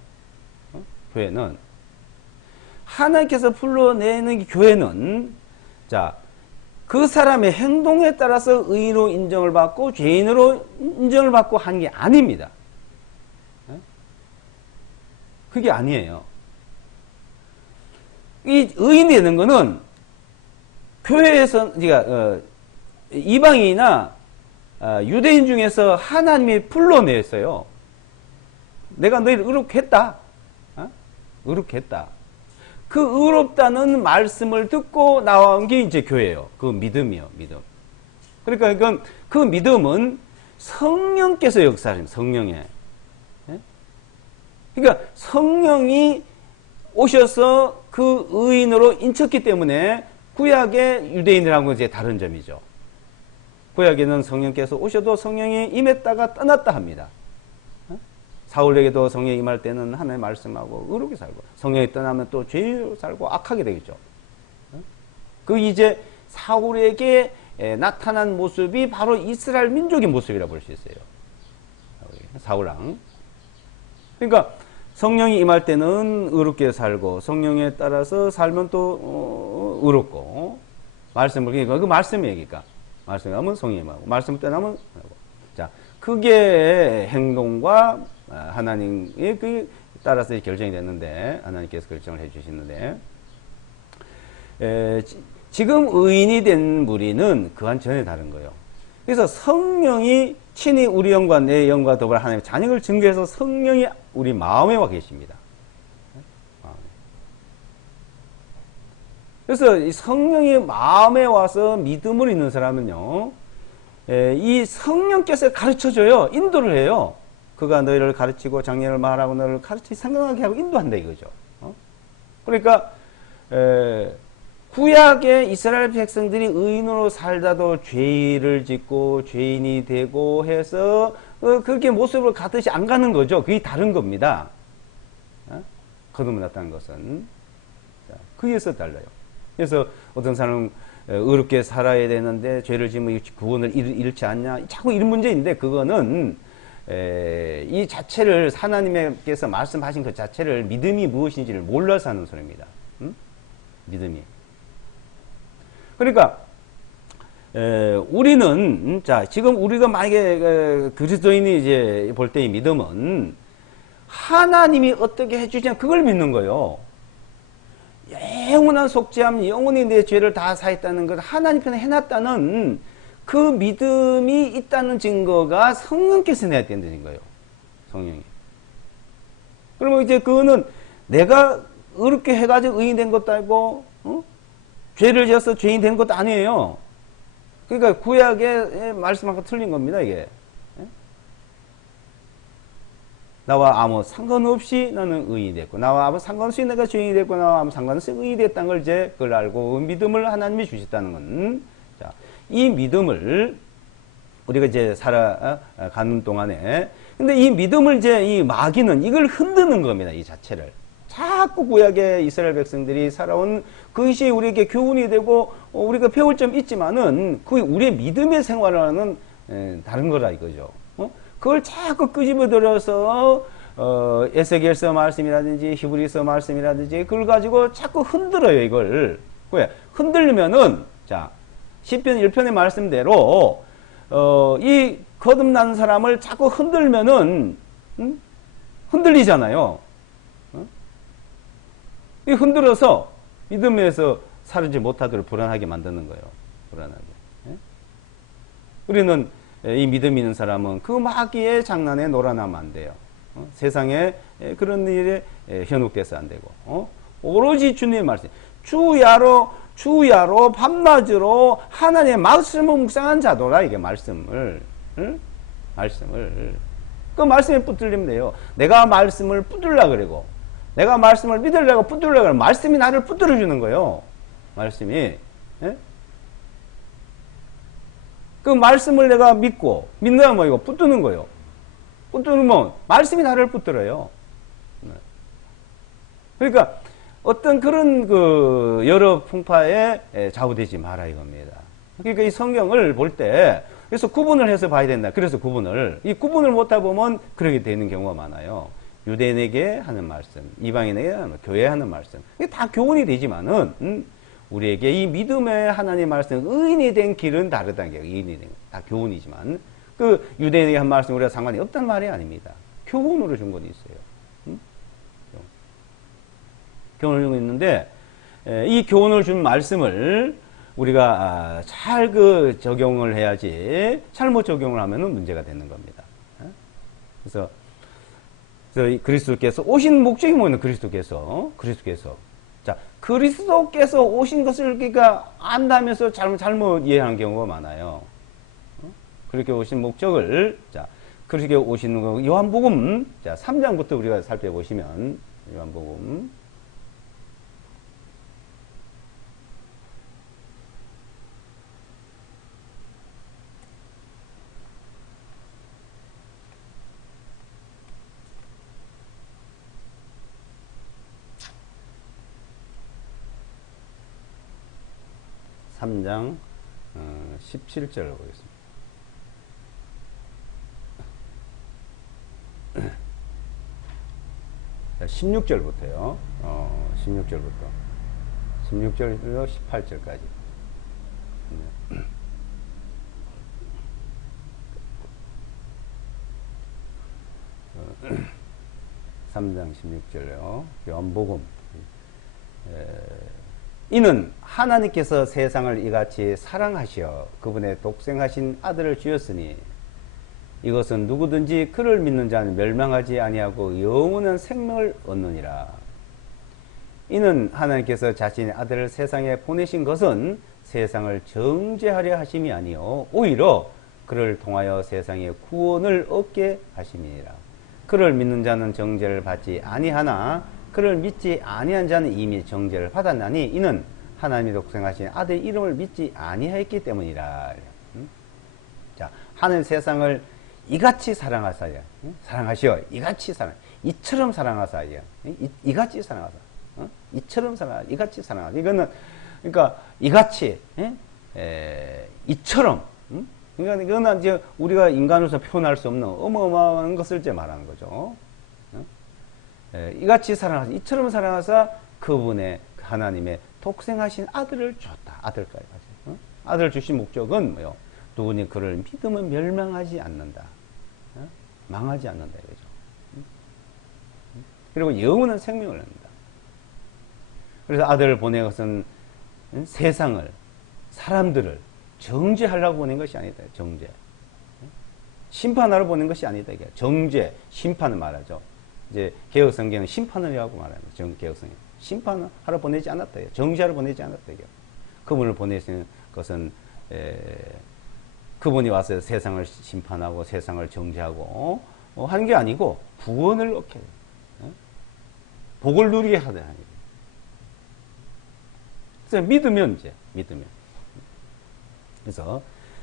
교회는. 하나님께서 불러내는 교회는, 자, 그 사람의 행동에 따라서 의인으로 인정을 받고 죄인으로 인정을 받고 한 게 아닙니다. 그게 아니에요. 이 의인이 되는 거는 교회에서, 그러니까 이방인이나 유대인 중에서 하나님이 불러냈어요. 내가 너희를 의롭게 했다. 의롭게 했다. 그 의롭다는 말씀을 듣고 나온 게 이제 교회예요. 그 믿음이요, 믿음. 그러니까 이건 그 믿음은 성령께서 역사하십니다. 성령에. 그러니까 성령이 오셔서 그 의인으로 인쳤기 때문에 구약의 유대인들하고는 이제 다른 점이죠. 구약에는 성령께서 오셔도 성령이 임했다가 떠났다 합니다. 사울에게도 성령이 임할 때는 하나님의 말씀하고 의롭게 살고, 성령이 떠나면 또 죄로 살고 악하게 되겠죠. 그 이제 사울에게 나타난 모습이 바로 이스라엘 민족의 모습이라고 볼 수 있어요. 사울왕. 그러니까 성령이 임할 때는 의롭게 살고, 성령에 따라서 살면 또 의롭고, 말씀을, 그러니까 그 말씀의 얘기니까. 말씀을 하면 성령이 임하고, 말씀을 떠나면 자, 그게 행동과 하나님의 그 따라서 결정이 됐는데, 하나님께서 결정을 해 주시는데, 지금 의인이 된 무리는 그와는 전혀 다른 거예요. 그래서 성령이 친히 우리 영과 내 영과 더불어 하나님의 자녀를 증거해서 성령이 우리 마음에 와 계십니다. 그래서 이 성령이 마음에 와서 믿음을 있는 사람은요, 이 성령께서 가르쳐줘요. 인도를 해요. 그가 너희를 가르치고 장례를 말하고 너를 가르치 생각하게 하고 인도한다 이거죠. 그러니까 구약의 이스라엘 백성들이 의인으로 살다도 죄를 짓고 죄인이 되고 해서 그렇게 모습을 갖듯이 안 가는 거죠. 그게 다른 겁니다. 거듭 났다는 것은. 그에서 달라요. 그래서 어떤 사람은 의롭게 살아야 되는데 죄를 지으면 구원을 잃지 않냐. 자꾸 이런 문제인데 그거는 이 자체를 하나님께서 말씀하신 그 자체를 믿음이 무엇인지를 몰라서 하는 소리입니다. 믿음이. 그러니까 우리는 자 지금 우리가 만약에 그리스도인이 이제 볼 때의 믿음은 하나님이 어떻게 해주냐 그걸 믿는 거예요. 영원한 속죄함, 영원히 내 죄를 다 사했다는 것, 하나님 편에 해놨다는 그 믿음이 있다는 증거가 성령께서 내야 된다는 거예요. 성령이. 그러면 이제 그거는 내가 의롭게 해가지고 의인 된 것도 아니고, 죄를 지어서 죄인 된 것도 아니에요. 그러니까 구약의 말씀하고 틀린 겁니다, 이게. 나와 아무 상관없이 나는 의인이 됐고, 나와 아무 상관없이 내가 죄인이 됐고, 나와 아무 상관없이 의인이 됐다는 걸 이제 그걸 알고 믿음을 하나님이 주셨다는 건, 자, 이 믿음을 우리가 이제 살아가는 동안에, 근데 이 믿음을 이제 이 마귀는 이걸 흔드는 겁니다, 이 자체를. 자꾸 구약의 이스라엘 백성들이 살아온 그것이 우리에게 교훈이 되고 우리가 배울 점 있지만은 그 우리의 믿음의 생활과는 다른 거라 이거죠. 그걸 자꾸 끄집어들여서 에스겔서 말씀이라든지 히브리서 말씀이라든지 그걸 가지고 자꾸 흔들어요 이걸. 왜? 흔들리면은 자 시편 1편의 말씀대로 이 거듭난 사람을 자꾸 흔들면은 흔들리잖아요. 이 흔들어서 믿음에서 살지 못하도록 불안하게 만드는 거예요. 불안하게. 우리는 이 믿음 있는 사람은 그 마귀의 장난에 놀아나면 안 돼요. 세상에 그런 일에 현혹돼서 안 되고 오로지 주님의 말씀. 주야로 밤낮으로 하나님의 말씀을 묵상한 자도라. 이게 말씀을, 응? 말씀을. 그 말씀에 붙들리면 돼요. 내가 말씀을 붙들라 그러고, 내가 말씀을 믿으려고 붙들려고 하면 말씀이 나를 붙들어 주는 거예요. 말씀이. 예? 그 말씀을 내가 믿고, 믿는다는 뭐이고 붙드는 거예요. 붙들면 말씀이 나를 붙들어요. 그러니까 어떤 그런 그 여러 풍파에 좌우되지 마라 이겁니다. 그러니까 이 성경을 볼 때 그래서 구분을 해서 봐야 된다. 그래서 이 구분을 못하다 보면 그렇게 되는 경우가 많아요. 유대인에게 하는 말씀, 이방인에게 하는 교회에 하는 말씀. 이게 다 교훈이 되지만은 우리에게 이 믿음의 하나님 말씀, 의인이 된 길은 다르다는 게 의인이 된 다 교훈이지만 그 유대인에게 한 말씀 우리가 상관이 없단 말이 아닙니다. 교훈으로 준 건 있어요. 교훈을 주고 있는데 이 교훈을 준 말씀을 우리가 잘 그 적용을 해야지 잘못 적용을 하면은 문제가 되는 겁니다. 그래서 그리스도께서 오신 목적이 뭐냐면 그리스도께서 자 그리스도께서 오신 것을 그러니까 안다면서 잘못 이해하는 경우가 많아요. 그렇게 오신 목적을 자 그렇게 오시는 거 요한복음 자 3장부터 우리가 살펴보시면 요한복음 3장 17절을 보겠습니다. 16절부터요. 16절부터 18절까지. 3장 16절요. 요한복음. 이는 하나님께서 세상을 이같이 사랑하시어 그분의 독생하신 아들을 주었으니 이것은 누구든지 그를 믿는 자는 멸망하지 아니하고 영원한 생명을 얻느니라. 이는 하나님께서 자신의 아들을 세상에 보내신 것은 세상을 정죄하려 하심이 아니요 오히려 그를 통하여 세상의 구원을 얻게 하심이니라. 그를 믿는 자는 정죄를 받지 아니하나 그를 믿지 아니한 자는 이미 정죄를 받았나니 이는 하나님이 독생하신 아들 이름을 믿지 아니하였기 때문이라. 자, 하늘 세상을 이같이 사랑하사야. 사랑하시어. 이같이 이처럼 사랑하사야. 이같이 사랑하사. 이처럼 이같이 사랑하사. 이거는 그러니까 이같이 이처럼. 그러니까 이거는 이제 우리가 인간으로서 표현할 수 없는 어마어마한 것을 이제 말하는 거죠. 이같이 사랑하사. 이처럼 사랑하사 그분의 하나님의 독생하신 아들을 줬다. 아들까지. 아들 주신 목적은 뭐요? 누구니 그를 믿으면 멸망하지 않는다. 망하지 않는다 이거죠. 그리고 영원한 생명을 얻는다. 그래서 아들을 보낸 것은 세상을 사람들을 정죄하려고 보낸 것이 아니다. 정죄. 심판하러 보낸 것이 아니다. 이게 정죄, 심판을 말하죠. 이제 개혁 성경은 심판을 하고 말합니다. 개혁 성경. 심판하러 보내지 않았다. 정죄하러 보내지 않았다. 이게. 그분을 보내신 것은 그분이 와서 세상을 심판하고 세상을 정죄하고 하는 게 아니고 구원을 얻게 복을 누리게 하다. 그래서 믿으면. 그래서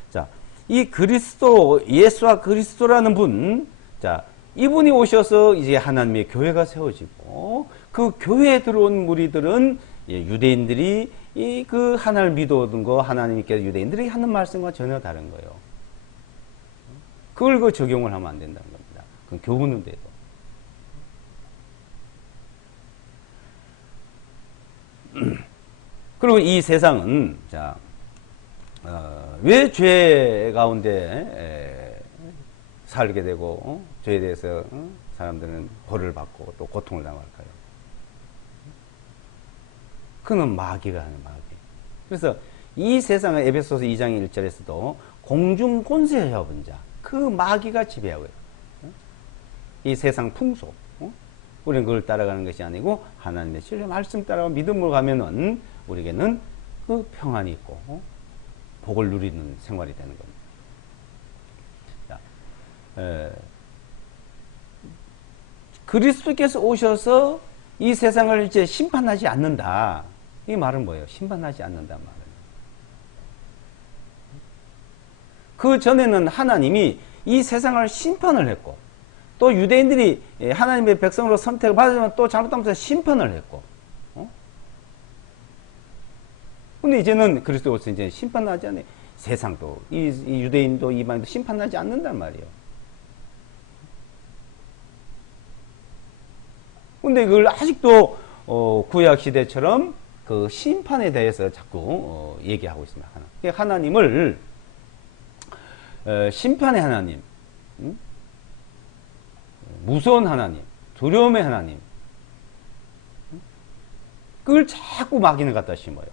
자, 이 그리스도 예수와 그리스도라는 분, 자 이분이 오셔서 이제 하나님의 교회가 세워지고 그 교회에 들어온 무리들은 유대인들이 그 하나님을 믿어오던 거 하나님께서 유대인들이 하는 말씀과 전혀 다른 거예요. 그걸 적용을 하면 안 된다는 겁니다. 그건 교훈은 돼도. 그리고 이 세상은 자, 왜 죄 가운데 살게 되고 죄에 대해서 사람들은 벌을 받고 또 고통을 당할까요? 그는 마귀가 하는 마귀. 그래서 이 세상은 에베소서 2장 1절에서도 공중 권세 해본 자, 그 마귀가 지배하고 있어요. 이 세상 풍속, 우리는 그걸 따라가는 것이 아니고 하나님의 진리 말씀 따라가 믿음으로 가면은 우리에게는 그 평안이 있고 복을 누리는 생활이 되는 겁니다. 자, 그리스도께서 오셔서 이 세상을 이제 심판하지 않는다. 이 말은 뭐예요? 심판하지 않는다 말은. 그 전에는 하나님이 이 세상을 심판을 했고, 또 유대인들이 하나님의 백성으로 선택을 받으면 또 잘못하면서 심판을 했고, 근데 이제는 그리스도로서 이제 심판하지 않아요. 세상도, 이 유대인도 이방인도 심판하지 않는단 말이에요. 근데 그걸 아직도, 구약 시대처럼 그 심판에 대해서 자꾸, 얘기하고 있습니다. 하나님을, 심판의 하나님, 무서운 하나님, 두려움의 하나님, 그걸 자꾸 막인을 갖다 심어요.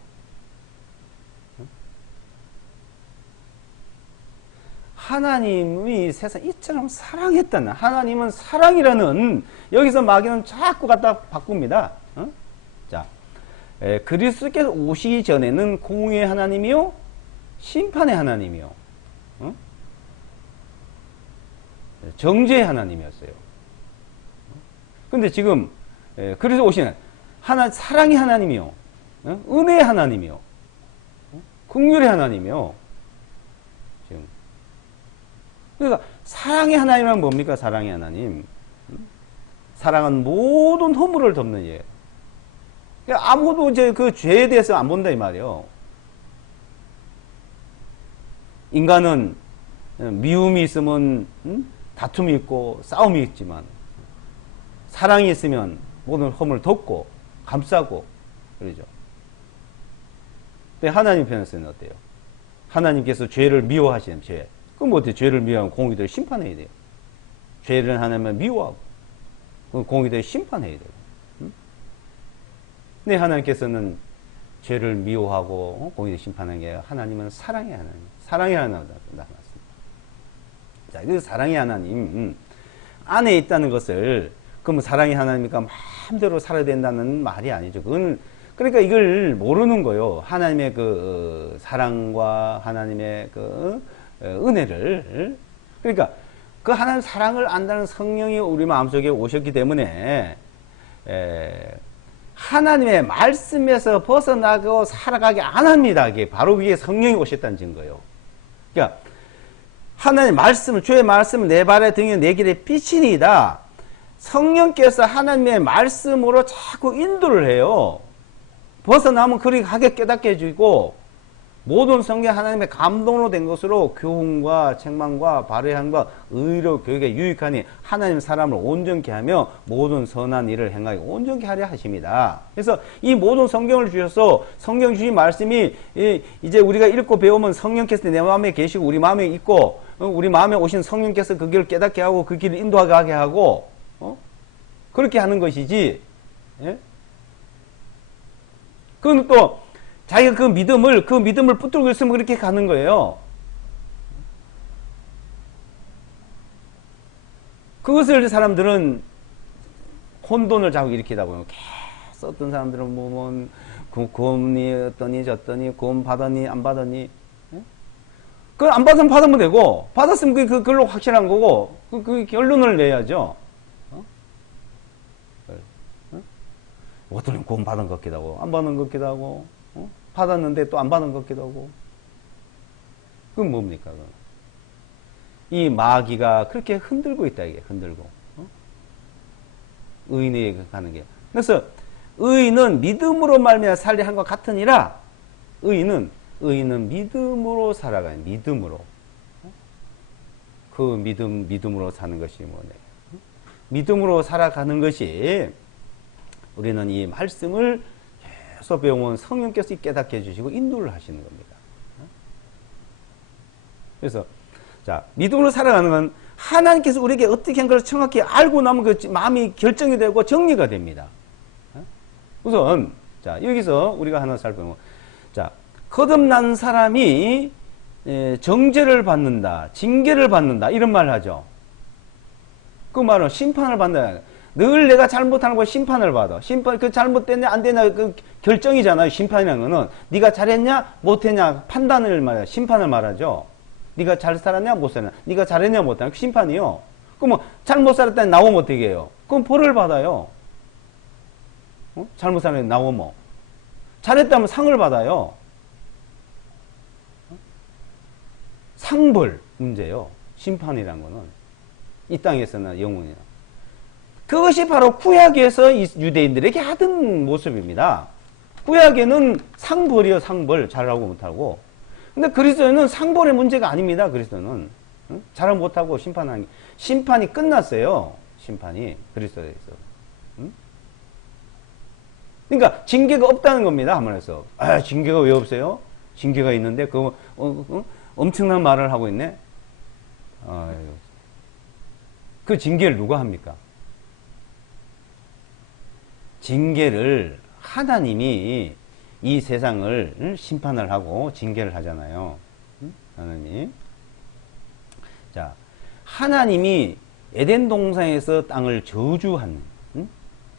하나님이 세상 이처럼 사랑했다는, 하나님은 사랑이라는, 여기서 마귀는 자꾸 갖다 바꿉니다. 자, 그리스도께서 오시기 전에는 공의의 하나님이요, 심판의 하나님이요, 정죄의 하나님이었어요. 근데 지금 그리스도 오시는 사랑의 하나님이요, 은혜의 하나님이요, 긍휼의 하나님이요. 지금 그러니까 사랑의 하나님은 뭡니까? 사랑의 하나님. 사랑은 모든 허물을 덮는 예. 그러니까 아무도 이제 그 죄에 대해서 안 본다 이 말이에요. 인간은 미움이 있으면 다툼이 있고 싸움이 있지만, 사랑이 있으면 모든 허물을 덮고 감싸고 그러죠. 근데 하나님 편에서는 어때요? 하나님께서 죄를 미워하시는 죄. 그럼 뭐 어때요? 죄를 미워하면 공의대로 심판해야 돼요. 죄를 하나님은 미워하고 그럼 공의대로 심판해야 돼요. 근데 하나님께서는 죄를 미워하고 공의대로 심판하는 게 하나님은 사랑의 하나님. 사랑의 하나님 나타났습니다. 자, 그 사랑의 하나님 안에 있다는 것을, 그럼 사랑의 하나님이니까 마음대로 살아야 된다는 말이 아니죠. 그건, 그러니까 이걸 모르는 거예요. 하나님의 그 사랑과 하나님의 그 은혜를. 그러니까 그 하나님 사랑을 안다는 성령이 우리 마음속에 오셨기 때문에 하나님의 말씀에서 벗어나고 살아가게 안 합니다. 이게 바로 그게 성령이 오셨다는 증거예요. 그러니까 하나님의 말씀을, 주의 말씀은 내 발의 등에 내 길의 빛이니이다. 성령께서 하나님의 말씀으로 자꾸 인도를 해요. 벗어나면 그리 가게 깨닫게 해주고, 모든 성경 하나님의 감동으로 된 것으로 교훈과 책망과 발의함과 의로 교육에 유익하니 하나님 사람을 온전케 하며 모든 선한 일을 행하게 온전케 하려 하십니다. 그래서 이 모든 성경을 주셔서 성경 주신 말씀이 이제 우리가 읽고 배우면 성령께서 내 마음에 계시고 우리 마음에 있고, 우리 마음에 오신 성령께서 그 길을 깨닫게 하고 그 길을 인도하게 하고, 그렇게 하는 것이지. 예? 그건 또 자기가 그 믿음을 붙들고 있으면 그렇게 가는 거예요. 그것을 사람들은 혼돈을 자꾸 일으키다 보면 계속 어떤 사람들은 뭐 구원이 어떠니 저떠니 구원 받았니 안 받았니, 그걸 안 받으면 받으면 되고, 받았으면 그걸로 확실한 거고, 그 결론을 내야죠. 어떤 구원 받은 것 같기도 하고 안 받은 것 같기도 하고, 받았는데 또 안 받은 것 같기도 하고. 그건 뭡니까? 이 마귀가 그렇게 흔들고 있다, 이게 흔들고. 의인에게 가는 게. 그래서 의인은 믿음으로 말미암아 살리 한 것 같으니라. 의인은 믿음으로 살아가요. 믿음으로. 그 믿음으로 사는 것이 뭐냐? 믿음으로 살아가는 것이, 우리는 이 말씀을 계속 배우면 성령께서 깨닫게 해주시고 인도를 하시는 겁니다. 그래서 자, 믿음으로 살아가는 건 하나님께서 우리에게 어떻게 한 걸 정확히 알고 나면 그 마음이 결정이 되고 정리가 됩니다. 우선 자, 여기서 우리가 하나 살펴보면, 자, 거듭난 사람이 정죄를 받는다, 징계를 받는다, 이런 말을 하죠. 그 말은 심판을 받는다. 늘 내가 잘못하는 거 심판을 받아. 심판, 그 잘못됐냐, 안 되냐, 그 결정이잖아요. 심판이라는 거는. 네가 잘했냐, 못했냐, 판단을 말해, 심판을 말하죠. 네가 잘 살았냐, 못 살았냐. 네가 잘했냐, 못했냐. 그 심판이요. 그럼 뭐, 잘못 살았다니 나오면 어떻게 해요? 그럼 벌을 받아요. 어? 잘못 살았다니 나오면. 잘했다면 상을 받아요. 상벌 문제요. 심판이란 거는. 이 땅에서는 영원이나. 그것이 바로 구약에서 유대인들에게 하던 모습입니다. 구약에는 상벌이요, 상벌. 잘하고 못하고. 근데 그리스도는 상벌의 문제가 아닙니다, 그리스도는. 응? 잘하고 못하고 심판이 끝났어요. 심판이. 그리스도에서. 응? 그러니까 징계가 없다는 겁니다, 한번에서. 아, 징계가 왜 없어요? 징계가 있는데, 엄청난 말을 하고 있네? 그 징계를 누가 합니까? 징계를 하나님이 이 세상을 심판을 하고 징계를 하잖아요. 하나님. 자, 하나님이 에덴 동산에서 땅을 저주한,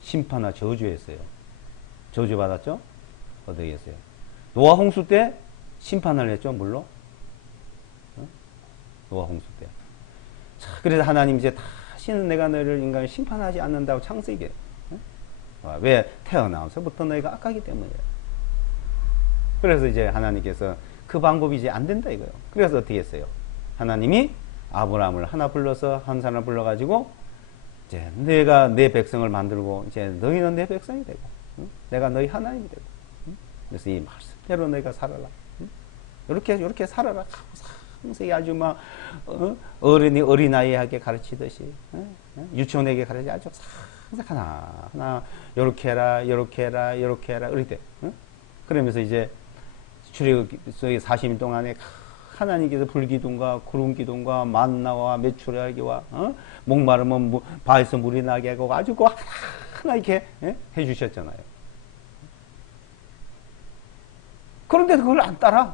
심판과 저주했어요. 저주받았죠? 어떻게 했어요? 노아 홍수 때 심판을 했죠, 물로? 노아 홍수 때. 자, 그래서 하나님 이제 다시는 내가 너희를 인간을 심판하지 않는다고 창세기에. 왜? 태어나서부터 너희가 악하기 때문이에요. 그래서 이제 하나님께서 그 방법이 이제 안 된다 이거예요. 그래서 어떻게 했어요? 하나님이 아브라함을 하나 불러서 한 사람을 불러가지고 이제 내가 내 백성을 만들고 이제 너희는 내 백성이 되고 내가 너희 하나님이 되고 그래서 이 말씀대로 너희가 살아라. 이렇게 살아라. 상세히 아주 막 어른이 어린아이에게 가르치듯이 유치원에게 가르치듯이 아주 하나 요렇게 해라 요렇게 해라 요렇게 해라 이럴 때 그러면서 이제 출애굽기 40일 동안에 하나님께서 불기둥과 구름기둥과 만나와 메추라기와 목마르면 바에서 물이 나게 하고 아주 하나 이렇게 해주셨잖아요. 그런데 그걸 안 따라.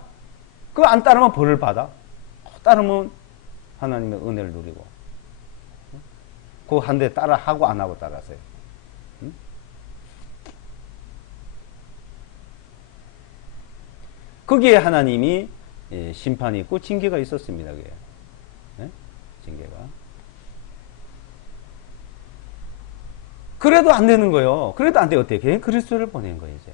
그거 안 따르면 벌을 받아. 따르면 하나님의 은혜를 누리고. 그거 한 대 따라 하고 안 하고 따라서요. 거기에 하나님이 심판이 있고 징계가 있었습니다. 그게. 징계가. 그래도 안 되는 거예요. 그래도 안 돼. 어떻게? 그리스도를 보낸 거예요, 이제.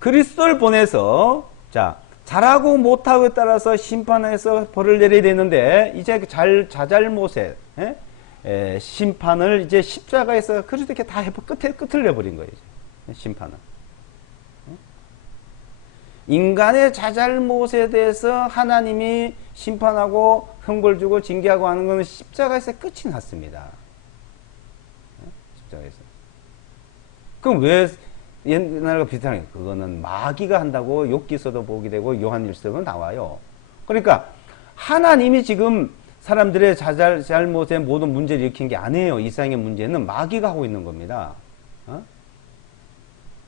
그리스도를 보내서, 자, 잘하고 못하고에 따라서 심판해서 벌을 내려야 되는데, 이제 자잘못에, 심판을 이제 십자가에서 그리스도 이렇게 다 끝을 내버린 거예요, 이제. 심판은. 인간의 자잘못에 대해서 하나님이 심판하고 형벌 주고 징계하고 하는 것은 십자가에서 끝이 났습니다. 십자가에서. 그럼 왜 옛날과 비슷하게 그거는 마귀가 한다고 욥기서도 보게 되고 요한일서도 나와요. 그러니까 하나님이 지금 사람들의 잘못의 모든 문제를 일으킨 게 아니에요. 이 세상의 문제는 마귀가 하고 있는 겁니다.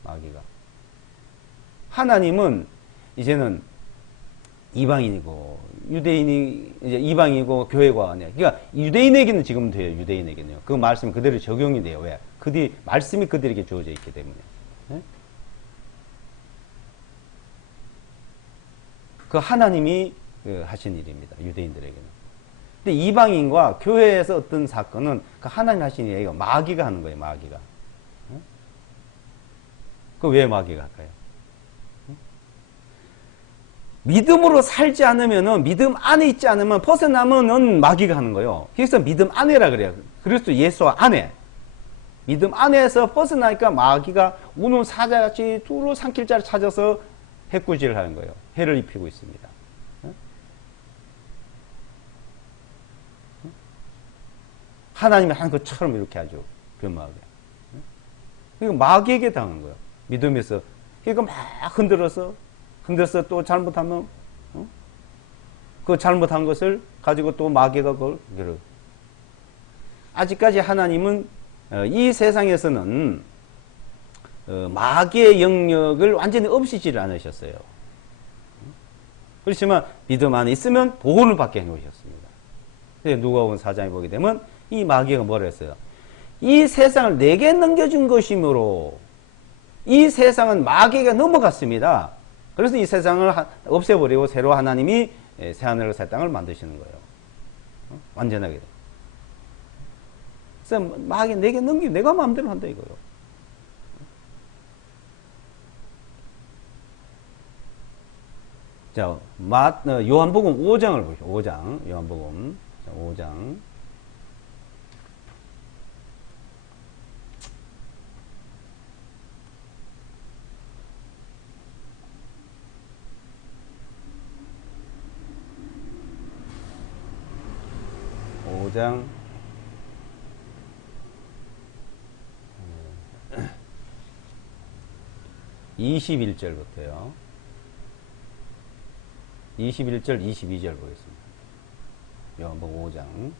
마귀가. 하나님은 이제는 이방인이고 유대인이 이제 이방이고 교회가 아니야. 그러니까 유대인에게는 지금 돼요. 유대인에게는요. 그 말씀이 그대로 적용이 돼요. 왜? 말씀이 그들에게 주어져 있기 때문에. 그 하나님이 하신 일입니다. 유대인들에게는. 근데 이방인과 교회에서 어떤 사건은 그 하나님 하신 일이에요. 마귀가 하는 거예요. 마귀가. 그 왜 마귀가 할까요? 믿음으로 살지 않으면은, 믿음 안에 있지 않으면, 벗어나면은 마귀가 하는 거예요. 그래서 믿음 안에라 그래요. 그리스도 예수 안에. 믿음 안에서 벗어나니까 마귀가 우는 사자같이 두루 삼킬 자를 찾아서 해꾸질을 하는 거예요. 해를 입히고 있습니다. 하나님이 하는 것처럼 이렇게 아주 변마하게. 그러니까 마귀에게 당한 거예요. 믿음에서. 그러니까 막 흔들어서 또 잘못하면 그 잘못한 것을 가지고 또 마귀가 그걸 아직까지 하나님은 이 세상에서는 마귀의 영역을 완전히 없애지를 않으셨어요. 그렇지만 믿음 안에 있으면 보호를 받게 해놓으셨습니다. 누가복음 4장에 보게 되면 이 마귀가 뭐라 했어요? 이 세상을 내게 넘겨준 것이므로 이 세상은 마귀에게 넘어갔습니다. 그래서 이 세상을 없애버리고 새로 하나님이 새하늘과 새 땅을 만드시는 거예요. 완전하게. 그래서 마귀 내게 넘기고 내가 마음대로 한다 이거예요. 자, 요한복음 5장을 보시죠. 5장. 요한복음 5장. 오 장 21절부터요. 21절, 22절 보겠습니다. 요한복음 5장.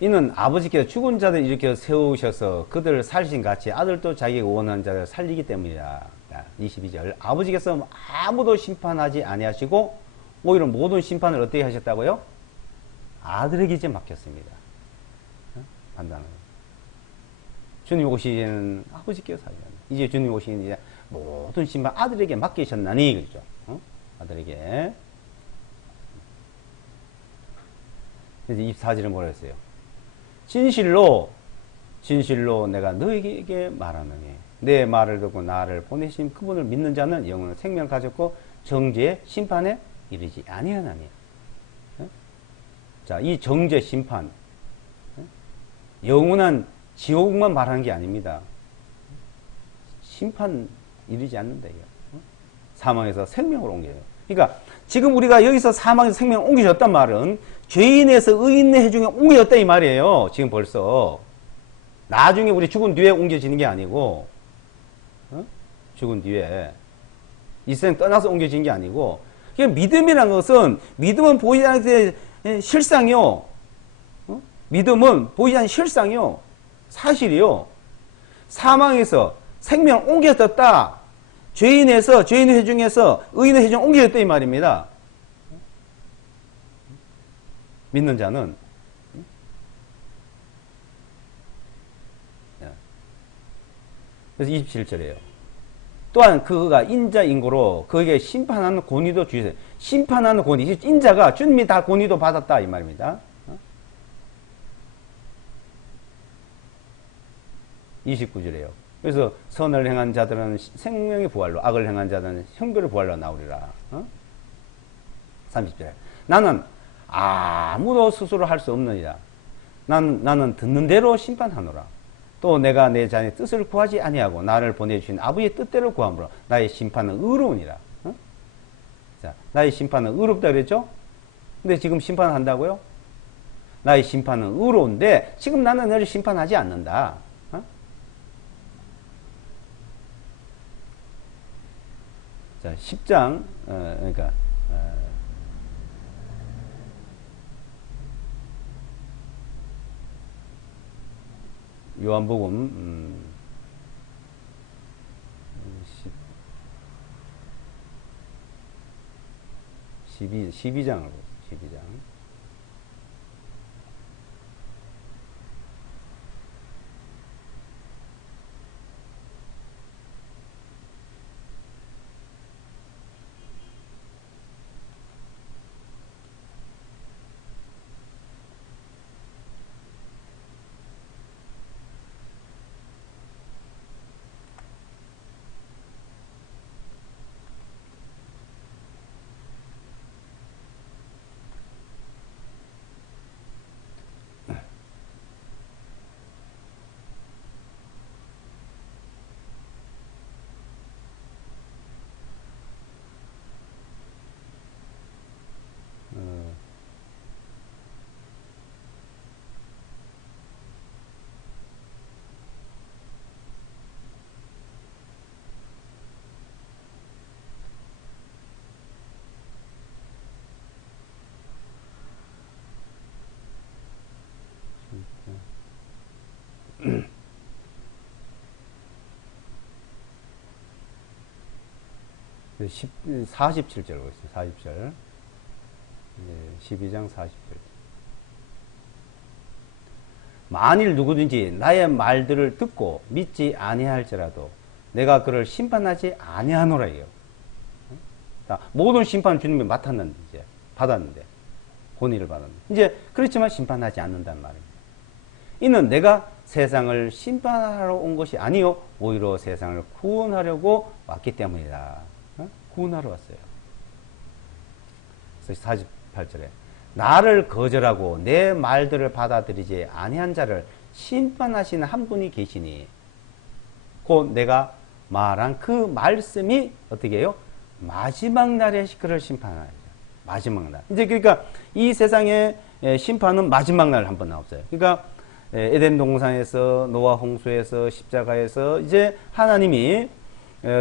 이는 아버지께서 죽은 자들 일으켜 세우셔서 그들을 살리신 같이 아들도 자기가 원하는 자를 살리기 때문이라. 22절. 아버지께서 아무도 심판하지 아니하시고 오히려 모든 심판을 어떻게 하셨다고요? 아들에게 이제 맡겼습니다. 판단을. 주님 오시는 아버지께서 하시는. 이제 주님 오시는 이제 모든 심판 아들에게 맡기셨나니 그죠? 아들에게. 그래서 24절은 뭐라 했어요? 진실로 내가 너에게 말하노니 내 말을 듣고 나를 보내신 그분을 믿는 자는 영원한 생명을 가졌고 정죄의 심판에 이르지 아니하나니. 자, 이 정죄 심판 영원한 지옥만 말하는 게 아닙니다. 심판 이르지 않는다 이거. 사망에서 생명으로 옮겨요. 그러니까 지금 우리가 여기서 사망에서 생명을 옮겨졌단 말은 죄인에서 의인의 해중에 옮겨졌다 이 말이에요. 지금 벌써 나중에 우리 죽은 뒤에 옮겨지는 게 아니고 죽은 뒤에 이 세상 떠나서 옮겨지는 게 아니고 믿음이란 것은 믿음은 보이지 않는 실상이요. 믿음은 보이지 않는 실상이요. 사실이요. 사망에서 생명을 옮겨졌다. 죄인에서 죄인의 회중에서 의인의 회중 옮겨졌다 이 말입니다. 믿는 자는 그래서 27절이에요. 또한 그가 인자인고로 그에게 심판하는 권위도 주세요. 심판하는 권위, 인자가 주님이 다 권위도 받았다 이 말입니다. 29절이에요. 그래서 선을 행한 자들은 생명의 부활로, 악을 행한 자들은 형벌의 부활로 나오리라. 30절. 나는 아무도 스스로 할 수 없느니라. 나는 듣는 대로 심판하노라. 또 내가 내 자녀의 뜻을 구하지 아니하고 나를 보내주신 아버지의 뜻대로 구함으로 나의 심판은 의로우니라. 자, 나의 심판은 의롭다 그랬죠? 근데 지금 심판한다고요? 나의 심판은 의로운데 지금 나는 너를 심판하지 않는다. 자, 10장, 그러니까, 요한복음, 12장을 보세요. 12장. 그 47절 보겠습니다. 40절. 12장 40절. 만일 누구든지 나의 말들을 듣고 믿지 아니할지라도 내가 그를 심판하지 아니하노라 이요. 모든 심판 주님이 맡았는데 이제 받았는데 권위를 받았는데 이제 그렇지만 심판하지 않는단 말입니다. 이는 내가 세상을 심판하러 온 것이 아니요 오히려 세상을 구원하려고 왔기 때문이다. 구원하러 왔어요. 그래서 48절에 나를 거절하고 내 말들을 받아들이지 아니한 자를 심판하시는 한 분이 계시니 곧 내가 말한 그 말씀이 어떻게 해요? 마지막 날에 그를 심판하리라. 마지막 날. 이제 그러니까 이 세상의 심판은 마지막 날 한 번 나왔어요. 그러니까 에덴 동산에서 노아 홍수에서 십자가에서 이제 하나님이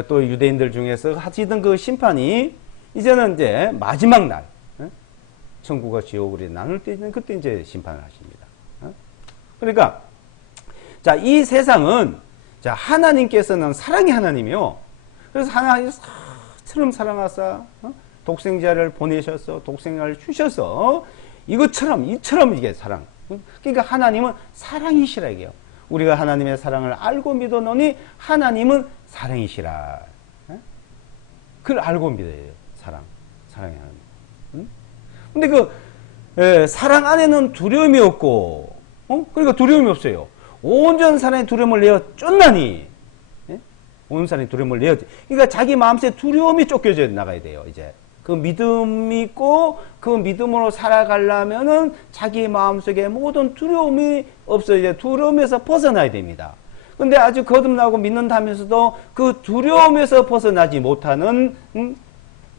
또 유대인들 중에서 하시던 그 심판이 이제는 이제 마지막 날 천국과 지옥으로 나눌 때 있는 그때 이제 심판을 하십니다. 그러니까 자, 이 세상은 자, 하나님께서는 사랑의 하나님이요. 그래서 하나님이 처럼 사랑하사 독생자를 보내셔서 독생자를 주셔서 이처럼 이게 사랑. 그러니까 하나님은 사랑이시라 이게요. 우리가 하나님의 사랑을 알고 믿어노니 하나님은 사랑이시라. 그걸 알고 믿어야 돼요. 사랑의 하나님. 근데 그 사랑 안에는 두려움이 없고, 그러니까 두려움이 없어요. 온전한 사랑의 두려움을 내어 쫓나니, 온 사랑의 두려움을 내어. 그러니까 자기 마음속에 두려움이 쫓겨져 나가야 돼요. 이제 그 믿음이 있고 그 믿음으로 살아가려면은 자기 마음속에 모든 두려움이 없어요. 이제 두려움에서 벗어나야 됩니다. 근데 아주 거듭나고 믿는다면서도 그 두려움에서 벗어나지 못하는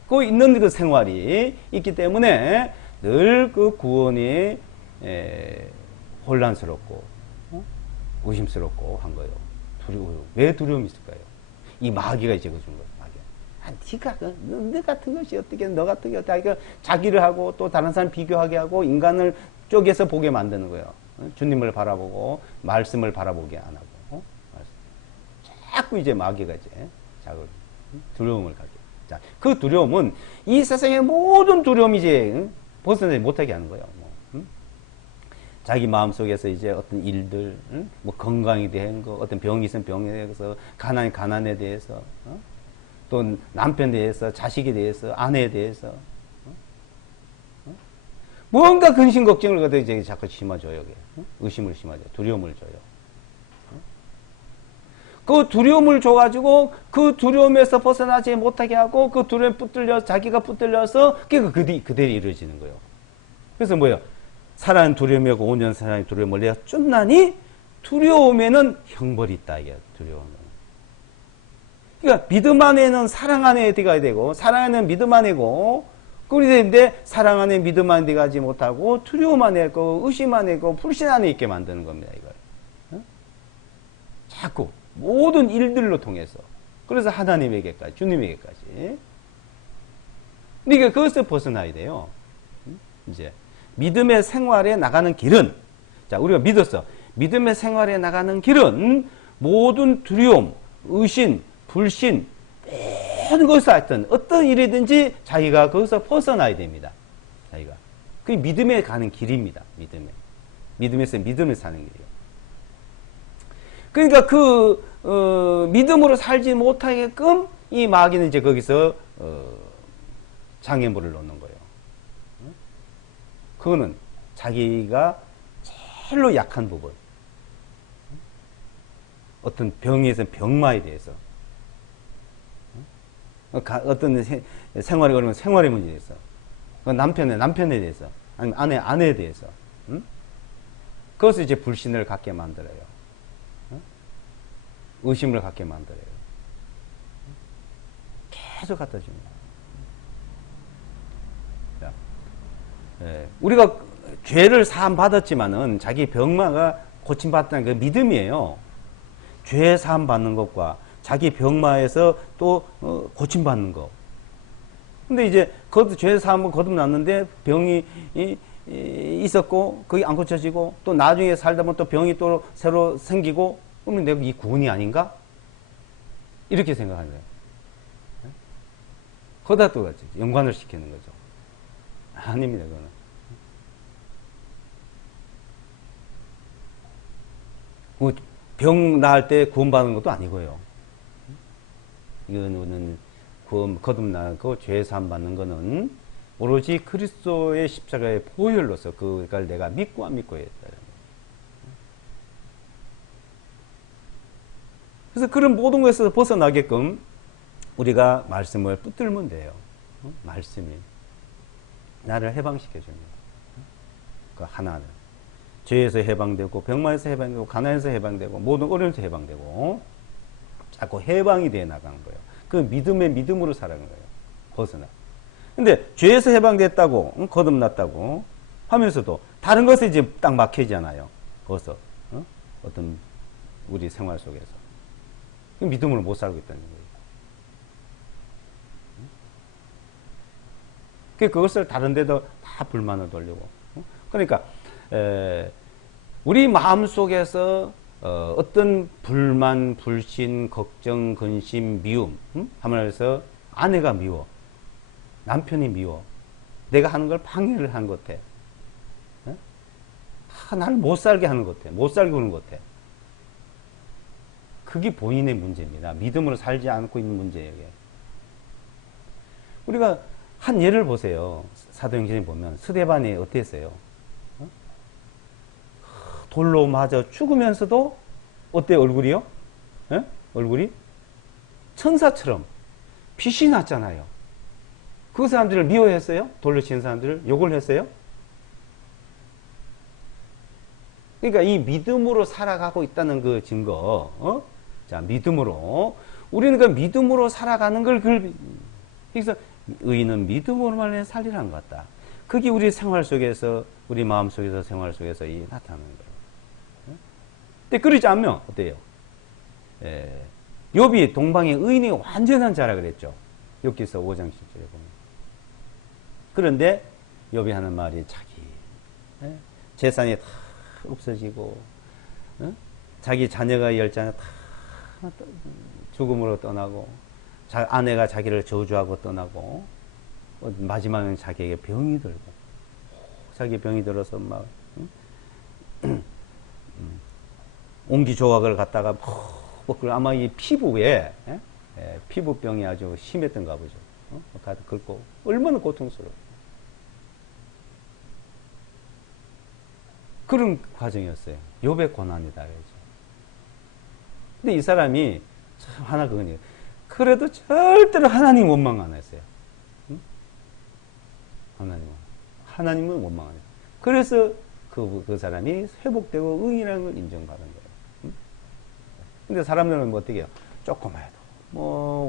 그 있는 그 생활이 있기 때문에 늘 그 구원이 혼란스럽고 의심스럽고 한 거예요. 왜 두려움이 있을까요? 이 마귀가 이제 그준 거예요. 마귀가. 너 같은 것이 어떻게, 너 같은 게 어떻게, 자기를 하고 또 다른 사람 비교하게 하고 인간을 쪼개서 보게 만드는 거예요. 주님을 바라보고 말씀을 바라보게 안 하고. 자꾸 이제 마귀가 이제 두려움을 가게. 자, 그 두려움은 이 세상의 모든 두려움이 이제 벗어나지 못하게 하는 거예요. 자기 마음속에서 이제 어떤 일들, 뭐 건강에 대한 거, 어떤 병이 있으면 병에 대해서, 가난에 대해서, 또 남편에 대해서, 자식에 대해서, 아내에 대해서, 뭔가 근심 걱정을 갖다 이제 자꾸 심어줘요. 의심을 심어줘요. 두려움을 줘요. 그 두려움을 줘가지고 그 두려움에서 벗어나지 못하게 하고 그 두려움에 자기가 붙들려서 그대로 이루어지는 거예요. 그래서 뭐예요? 사랑은 두려움이고 온전한 사랑의 두려움을 내가 쫓나니 두려움에는 형벌이 있다. 이게 두려움은. 그러니까 믿음 안에는 사랑 안에 들어가야 되고 사랑 안에는 믿음 안에고 그런데 사랑 안에 믿음 안에 들어가지 못하고 두려움 안에 있고 의심 안에 있고 불신 안에 있게 만드는 겁니다. 이걸. 자꾸 모든 일들로 통해서 그래서 하나님에게까지 주님에게까지 그러니까 그것을 벗어나야 돼요. 이제 믿음의 생활에 나가는 길은 자 우리가 믿었어. 믿음의 생활에 나가는 길은 모든 두려움, 의심, 불신 모든 것을 하여튼 어떤 일이든지 자기가 거기서 벗어나야 됩니다. 자기가 그게 믿음에 가는 길입니다. 믿음에서 믿음을 사는 길이에요. 그러니까 믿음으로 살지 못하게끔 이 마귀는 이제 거기서 장애물을 놓는 거예요. 그거는 자기가 제일로 약한 부분, 어떤 병에서 병마에 대해서, 어떤 생활이 어려운 생활의 문제에 대해서, 남편에 대해서, 아니면 아내에 대해서, 그것을 이제 불신을 갖게 만들어요. 의심을 갖게 만들어요. 계속 갖다 줍니다. 자, 우리가 죄를 사함 받았지만은 자기 병마가 고침받다는 그 믿음이에요. 죄 사함 받는 것과 자기 병마에서 또 고침받는 것. 근데 이제 죄 사함은 거듭났는데 병이 있었고 그게 안 고쳐지고 또 나중에 살다 보면 또 병이 또 새로 생기고 그러면 내가 이 구원이 아닌가? 이렇게 생각하는 거예요. 거기다 또 연관을 시키는 거죠. 아닙니다, 그거는. 병 나을 때 구원받는 것도 아니고요. 이거는 거듭나고 죄 사함 받는 거는 오로지 그리스도의 십자가의 보혈로서 그걸 내가 믿고 안 믿고에 따라. 그래서 그런 모든 것에서 벗어나게끔 우리가 말씀을 붙들면 돼요. 말씀이 나를 해방시켜 줍니다. 그 하나는 죄에서 해방되고 병만에서 해방되고 가난에서 해방되고 모든 어려움에서 해방되고 자꾸 해방이 돼 나가는 거예요. 그 믿음으로 살아가는 거예요. 벗어나. 근데 죄에서 해방됐다고 거듭났다고 하면서도 다른 것에 이제 딱 막히잖아요. 거기서 어떤 우리 생활 속에서 믿음으로 못 살고 있다는 거예요. 그것을 다른 데도 다 불만을 돌리고. 그러니까 우리 마음 속에서 어떤 불만, 불신, 걱정, 근심, 미움 하면서 아내가 미워, 남편이 미워, 내가 하는 걸 방해를 한 것 같아. 나를 못 살게 하는 것 같아. 못 살게 하는 것 같아. 그게 본인의 문제입니다. 믿음으로 살지 않고 있는 문제예요. 이게. 우리가 한 예를 보세요. 사도행전에 보면 스데반이 어땠어요? 돌로 맞아 죽으면서도 어때 얼굴이요? 에? 얼굴이 천사처럼 빛이 났잖아요. 그 사람들을 미워했어요? 돌로 치는 사람들을 욕을 했어요? 그러니까 이 믿음으로 살아가고 있다는 그 증거, 자, 믿음으로 우리는 그 믿음으로 살아가는 걸 그래서 의인은 믿음으로 말미암아 살리라는 것 같다. 그게 우리 생활 속에서 우리 마음 속에서 생활 속에서 나타나는 거예요. 근데 그러지 않으면 어때요? 욥이 동방의 의인이 완전한 자라 그랬죠. 욥기서 5장 10절에 보면. 그런데 욥이 하는 말이 자기 재산이 다 없어지고 자기 자녀가 10자녀 다 죽음으로 떠나고 아내가 자기를 저주하고 떠나고 마지막엔 자기에게 병이 들고 자기 병이 들어서 막 옹기조각을 갖다가 아마 이 피부에 피부병이 아주 심했던가 보죠. 가득 긁고 얼마나 고통스러워. 그런 과정이었어요. 욥의 고난이다 그러죠. 근데 이 사람이 참 하나 그거네요. 그래도 절대로 하나님 원망 안 했어요. 하나님은 원망 안 했어요. 그래서 그 사람이 회복되고 의인이라는 걸 인정받은 거예요. 근데 사람들은 뭐 어떻게 해요? 조금만 해도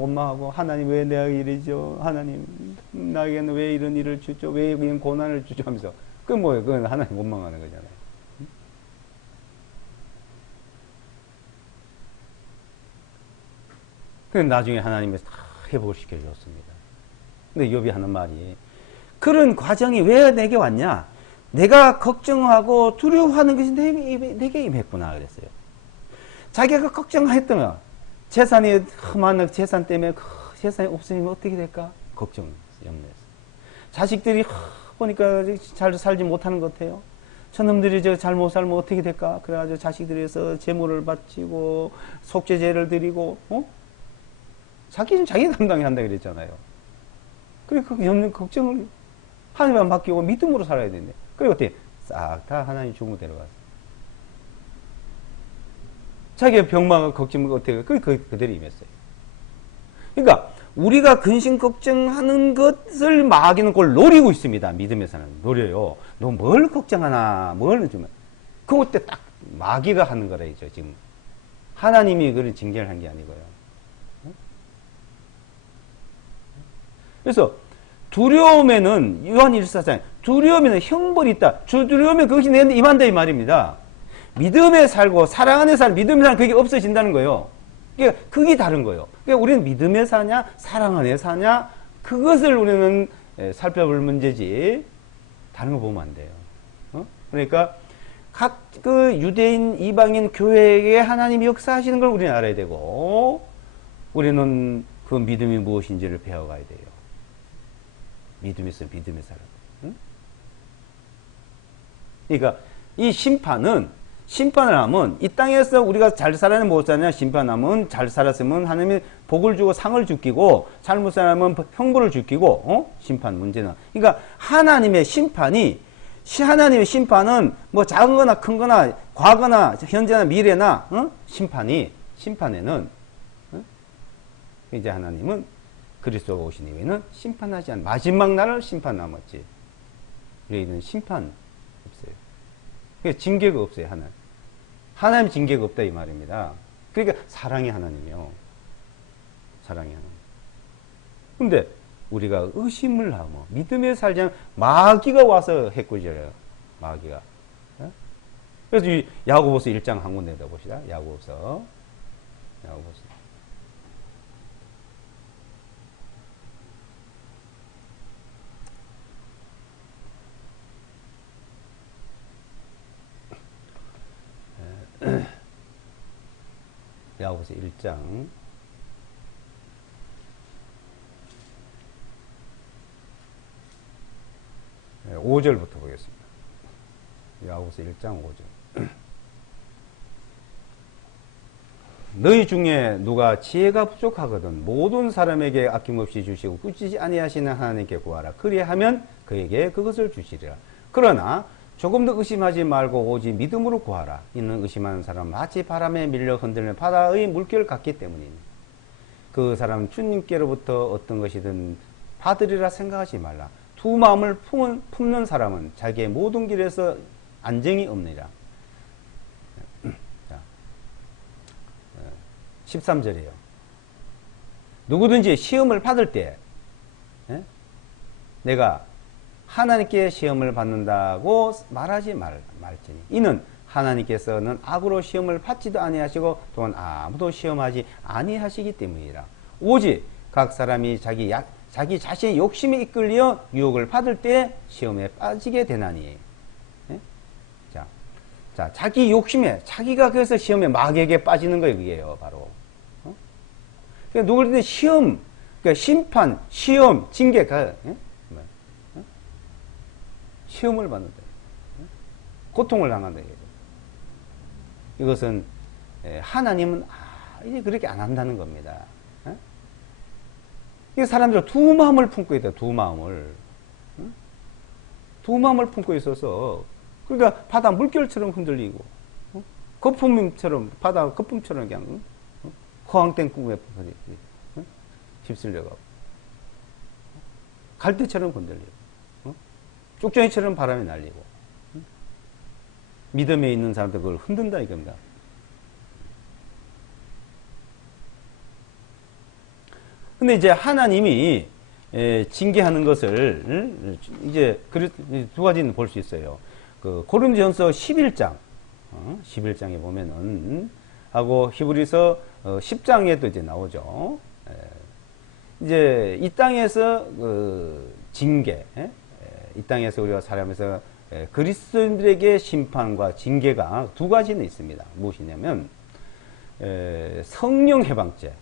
원망하고 하나님 왜 내가 이러죠? 하나님 나에게는 왜 이런 일을 주죠? 왜 이런 고난을 주죠? 하면서 그건 하나님 원망하는 거잖아요. 그래서 나중에 하나님께서 다 회복을 시켜주었습니다. 근데 욥이 하는 말이 그런 과정이 왜 내게 왔냐? 내가 걱정하고 두려워하는 것이 내게 임했구나 그랬어요. 자기가 걱정했던 거 재산이 흠한 재산 때문에 재산이 없으면 어떻게 될까? 걱정, 염려했어요. 자식들이 보니까 잘 살지 못하는 것 같아요. 저놈들이 잘 못 살면 어떻게 될까? 그래가지고 자식들에서 재물을 바치고 속죄제를 드리고 자기 감당이 한다 그랬잖아요. 그래 그 염려 걱정을 하나님만 맡기고 믿음으로 살아야 되는데 그리고 어떻게 싹 다 하나님 중으로 데려갔어요. 자기의 병망을 걱정을 어떻게 그대로 임했어요. 그러니까 우리가 근심 걱정하는 것을 마귀는 그걸 노리고 있습니다. 믿음에서는 노려요. 너 뭘 걱정하나 뭘 좀 그때 딱 마귀가 하는 거라죠. 지금 하나님이 그런 징계를 한 게 아니고요. 그래서 두려움에는 요한 1사장 두려움에는 형벌이 있다. 두려움에 그것이 내 임한다 이 말입니다. 믿음에 살고 사랑 안에 살 믿음에 사는 그게 없어진다는 거예요. 그러니까 그게 다른 거예요. 그러니까 우리는 믿음에 사냐 사랑 안에 사냐 그것을 우리는 살펴볼 문제지 다른 거 보면 안 돼요. 그러니까 각 그 유대인 이방인 교회에 하나님이 역사하시는 걸 우리는 알아야 되고 우리는 그 믿음이 무엇인지를 배워가야 돼요. 믿음이 있어요. 믿음에 살아. 그러니까 이 심판은 심판을 하면 이 땅에서 우리가 잘 살아는 못 사냐 심판하면 잘 살았으면 하나님이 복을 주고 상을 주기고 잘못 살면 형벌을 주기고 심판 문제는 그러니까 하나님의 심판은 뭐 작은 거나 큰 거나 과거나 현재나 미래나 심판에는 이제 하나님은 그리스도가 오신 이후에는 심판하지 않는 마지막 날을 심판 남았지. 우리에게는 심판 없어요. 그러니까 징계가 없어요. 하나님 징계가 없다 이 말입니다. 그러니까 사랑의 하나님이요. 사랑의 하나님. 근데 우리가 의심을 하고 믿음에 살지 않으면 마귀가 와서 해코지해요. 마귀가. 그래서 이 야고보서 1장 한 권 내다 봅시다. 야고보서. 야고보서 1장 5절부터 보겠습니다. 야고보서 1장 5절. 너희 중에 누가 지혜가 부족하거든 모든 사람에게 아낌없이 주시고 꾸짖지 아니하시는 하나님께 구하라. 그리하면 그에게 그것을 주시리라. 그러나 조금 더 의심하지 말고 오직 믿음으로 구하라. 이는 의심하는 사람 마치 바람에 밀려 흔들리는 바다의 물결 같기 때문이니 그 사람 주님께로부터 어떤 것이든 받으리라 생각하지 말라. 두 마음을 품는 사람은 자기의 모든 길에서 안정이 없느니라. 자, 13절이에요. 누구든지 시험을 받을 때 내가 하나님께 시험을 받는다고 말하지 말지니 이는 하나님께서는 악으로 시험을 받지도 아니하시고 또한 아무도 시험하지 아니하시기 때문이라. 오직 각 사람이 자기 자신의 욕심에 이끌려 유혹을 받을 때 시험에 빠지게 되나니. 자, 자기 욕심에 자기가 그래서 시험에 마귀에게 빠지는 거예요. 그게요 바로. 그러니까 누구든지 시험, 그러니까 심판, 시험, 징계가 시험을 받는다. 고통을 당한다. 이것은 하나님은 이제 그렇게 안 한다는 겁니다. 이 사람들 두 마음을 품고 있다. 두 마음을 품고 있어서 그러니까 바다 물결처럼 흔들리고 거품처럼 바다 거품처럼 그냥 허황된 꿈에 휩쓸려가고 갈대처럼 흔들리고 쪽정이처럼 바람에 날리고 믿음에 있는 사람들 그걸 흔든다 이겁니다. 근데 이제 하나님이 징계하는 것을 이제 두 가지는 볼 수 있어요. 그 고린도전서 11장 11장에 보면은 하고 히브리서 10장에도 이제 나오죠. 이제 이 땅에서 그 징계 이 땅에서 우리가 살아가면서 그리스도인들에게 심판과 징계가 두 가지는 있습니다. 무엇이냐면 성령 해방죄.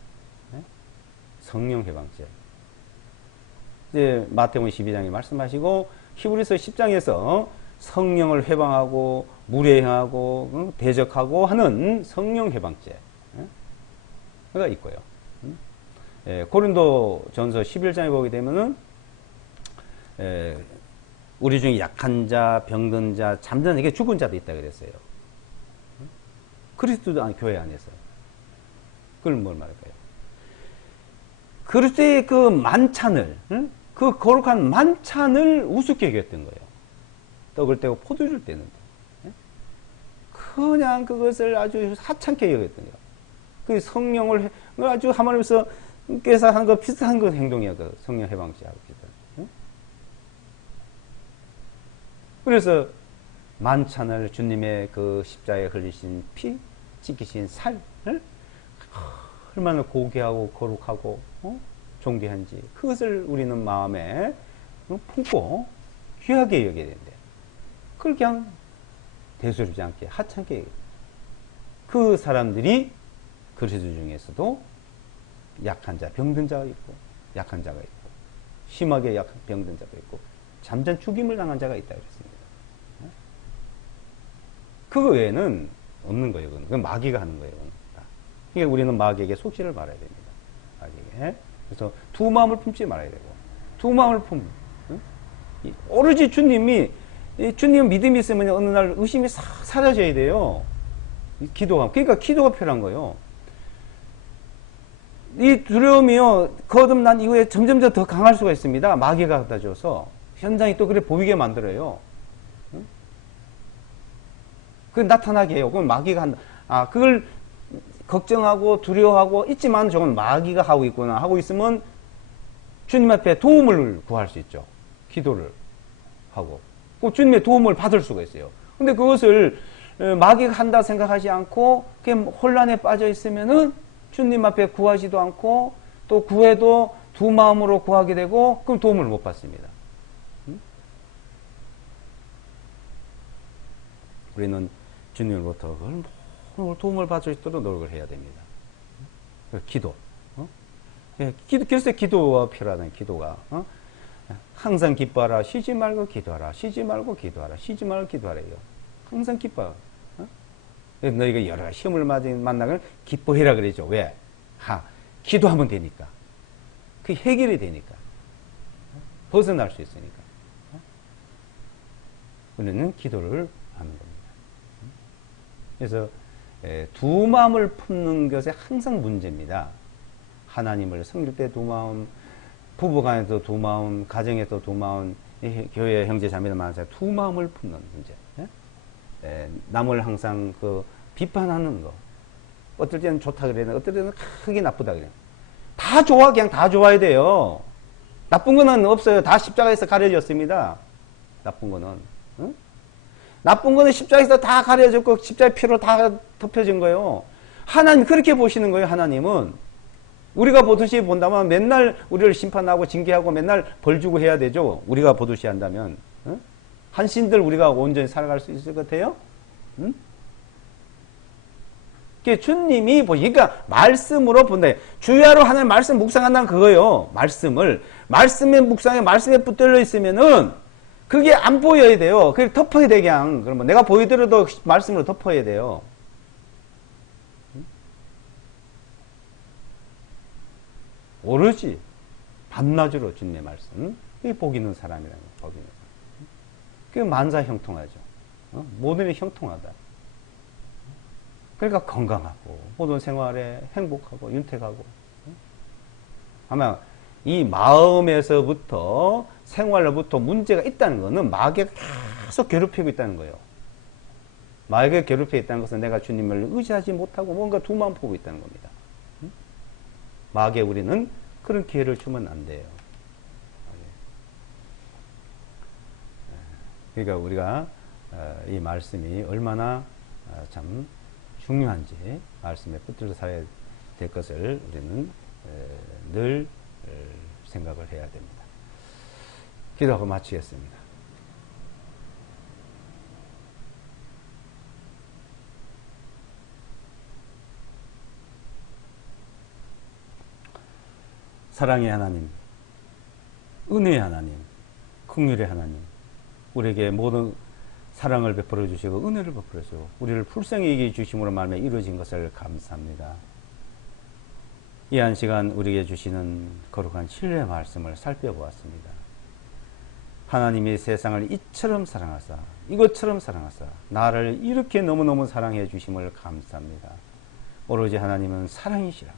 이제 마태복음 12장에 말씀하시고 히브리서 10장에서 성령을 해방하고 무례하고 대적하고 하는 성령 해방죄가 있고요. 고린도전서 11장에 보게 되면은 우리 중에 약한 자, 병든 자, 잠든 자에게 죽은 자도 있다 그랬어요. 그리스도 교회 안에서. 그걸 뭘 말할까요? 그리스도의 그 만찬을, 그 거룩한 만찬을 우습게 여겼던 거예요. 떡을 떼고 포도주를 떼는데. 그냥 그것을 아주 하찮게 여겼던 거예요. 그 성령을 아주 하나님께서 한 거 비슷한 그 행동이야. 그 성령 해방죄하고 비슷한. 그래서 만찬을 주님의 그 십자가에 흘리신 피, 찢기신 살을 얼마나 고귀하고 거룩하고 존귀한지 그것을 우리는 마음에 품고 귀하게 여겨야 되는데 그걸 그냥 대수롭지 않게 하찮게 그 사람들이 그리스도 중에서도 약한 자, 병든 자가 있고 약한 자가 있고 심하게 병든 자가 있고 잠잠 죽임을 당한 자가 있다 그랬습니다. 그 외에는 없는 거예요. 그건 마귀가 하는 거예요. 그러니까 우리는 마귀에게 속죄를 말아야 됩니다. 마귀에게. 그래서 두 마음을 품지 말아야 되고, 두 마음을 품는. 오로지 주님이, 주님 믿음이 있으면 어느 날 의심이 싹 사라져야 돼요. 기도가. 그러니까 기도가 필요한 거예요. 이 두려움이요, 거듭난 이후에 점점 더 강할 수가 있습니다. 마귀가 갖다 줘서. 현장이 또 그래 보이게 만들어요. 그게 나타나게 해요. 그건 마귀가 한다. 그걸 걱정하고 두려워하고 있지만 저건 마귀가 하고 있구나 하고 있으면 주님 앞에 도움을 구할 수 있죠. 기도를 하고. 꼭 주님의 도움을 받을 수가 있어요. 근데 그것을 마귀가 한다 생각하지 않고 그냥 혼란에 빠져 있으면은 주님 앞에 구하지도 않고 또 구해도 두 마음으로 구하게 되고 그럼 도움을 못 받습니다. 우리는 주님으로부터 도움을 받을 수 있도록 노력을 해야 됩니다. 기도. 그래서 기도가 필요하다는 기도가. 항상 기뻐하라. 쉬지 말고 기도하라. 쉬지 말고 기도하라. 쉬지 말고 기도하래요. 항상 기뻐. 너희가 여러 시험을 만나면 기뻐해라 그러죠. 왜? 기도하면 되니까. 그 해결이 되니까. 벗어날 수 있으니까. 우리는 기도를 하는 겁니다. 그래서 두 마음을 품는 것에 항상 문제입니다. 하나님을 섬길 때 두 마음, 부부간에도 두 마음, 가정에도 두 마음, 교회 형제 자매들 만나서 두 마음을 품는 문제. 남을 항상 비판하는 거. 어떨 때는 좋다 그래야 돼. 어떨 때는 크게 나쁘다 그래요. 다 좋아, 그냥 다 좋아야 돼요. 나쁜 거는 없어요. 다 십자가에서 가려졌습니다. 나쁜 거는. 나쁜 거는 십자가에서 다 가려졌고 십자가의 피로 다 덮여진 거예요. 하나님 그렇게 보시는 거예요. 하나님은 우리가 보듯이 본다면 맨날 우리를 심판하고 징계하고 맨날 벌 주고 해야 되죠. 우리가 보듯이 한다면 한신들 우리가 온전히 살아갈 수 있을 것 같아요? 주님이 보니까 말씀으로 본다. 주야로 하는 말씀 묵상한다는 그거예요. 말씀의 묵상에 말씀에 붙들려 있으면은 그게 안 보여야 돼요. 그걸 덮어야 돼, 그냥. 그러면 내가 보이더라도 말씀으로 덮어야 돼요. 오로지 밤낮으로 주님의 말씀. 그게 복 있는 사람이라는 거예요. 복 있는 사람. 그게 만사 형통하죠. 모든 일이 형통하다. 그러니까 건강하고 모든 생활에 행복하고 윤택하고. 아마 이 마음에서부터 생활로부터 문제가 있다는 것은 마귀가 계속 괴롭히고 있다는 거예요. 마귀가 괴롭히고 있다는 것은 내가 주님을 의지하지 못하고 뭔가 두 마음 보고 있다는 겁니다. 마귀에 우리는 그런 기회를 주면 안 돼요. 그러니까 우리가 이 말씀이 얼마나 참 중요한지 말씀에 붙들어 살아야 될 것을 우리는 늘 생각을 해야 됩니다. 기도하고 마치겠습니다. 사랑의 하나님, 은혜의 하나님, 긍휼의 하나님, 우리에게 모든 사랑을 베풀어 주시고 은혜를 베풀어 주시고 우리를 풀성히 이겨 주심으로 말미암아 이루어진 것을 감사합니다. 이 한 시간 우리에게 주시는 거룩한 진리의 말씀을 살펴보았습니다. 하나님이 세상을 이처럼 사랑하사 이것처럼 사랑하사 나를 이렇게 너무너무 사랑해 주심을 감사합니다. 오로지 하나님은 사랑이시라.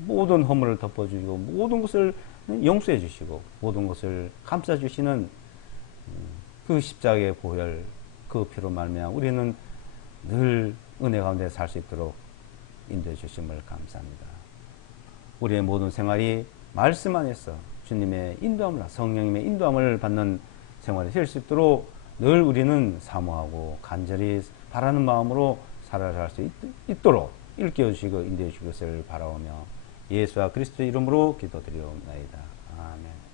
모든 허물을 덮어주시고 모든 것을 용서해 주시고 모든 것을 감싸주시는 그 십자가의 보혈 그 피로 말미암아 우리는 늘 은혜 가운데 살 수 있도록 인도해 주심을 감사합니다. 우리의 모든 생활이 말씀 안에서 주님의 인도함을 성령님의 인도함을 받는 생활이 될 수 있도록 늘 우리는 사모하고 간절히 바라는 마음으로 살아갈 수 있도록 일깨워 주시고 인도해 주실 것을 바라오며 예수와 그리스도 이름으로 기도드리옵나이다. 아멘.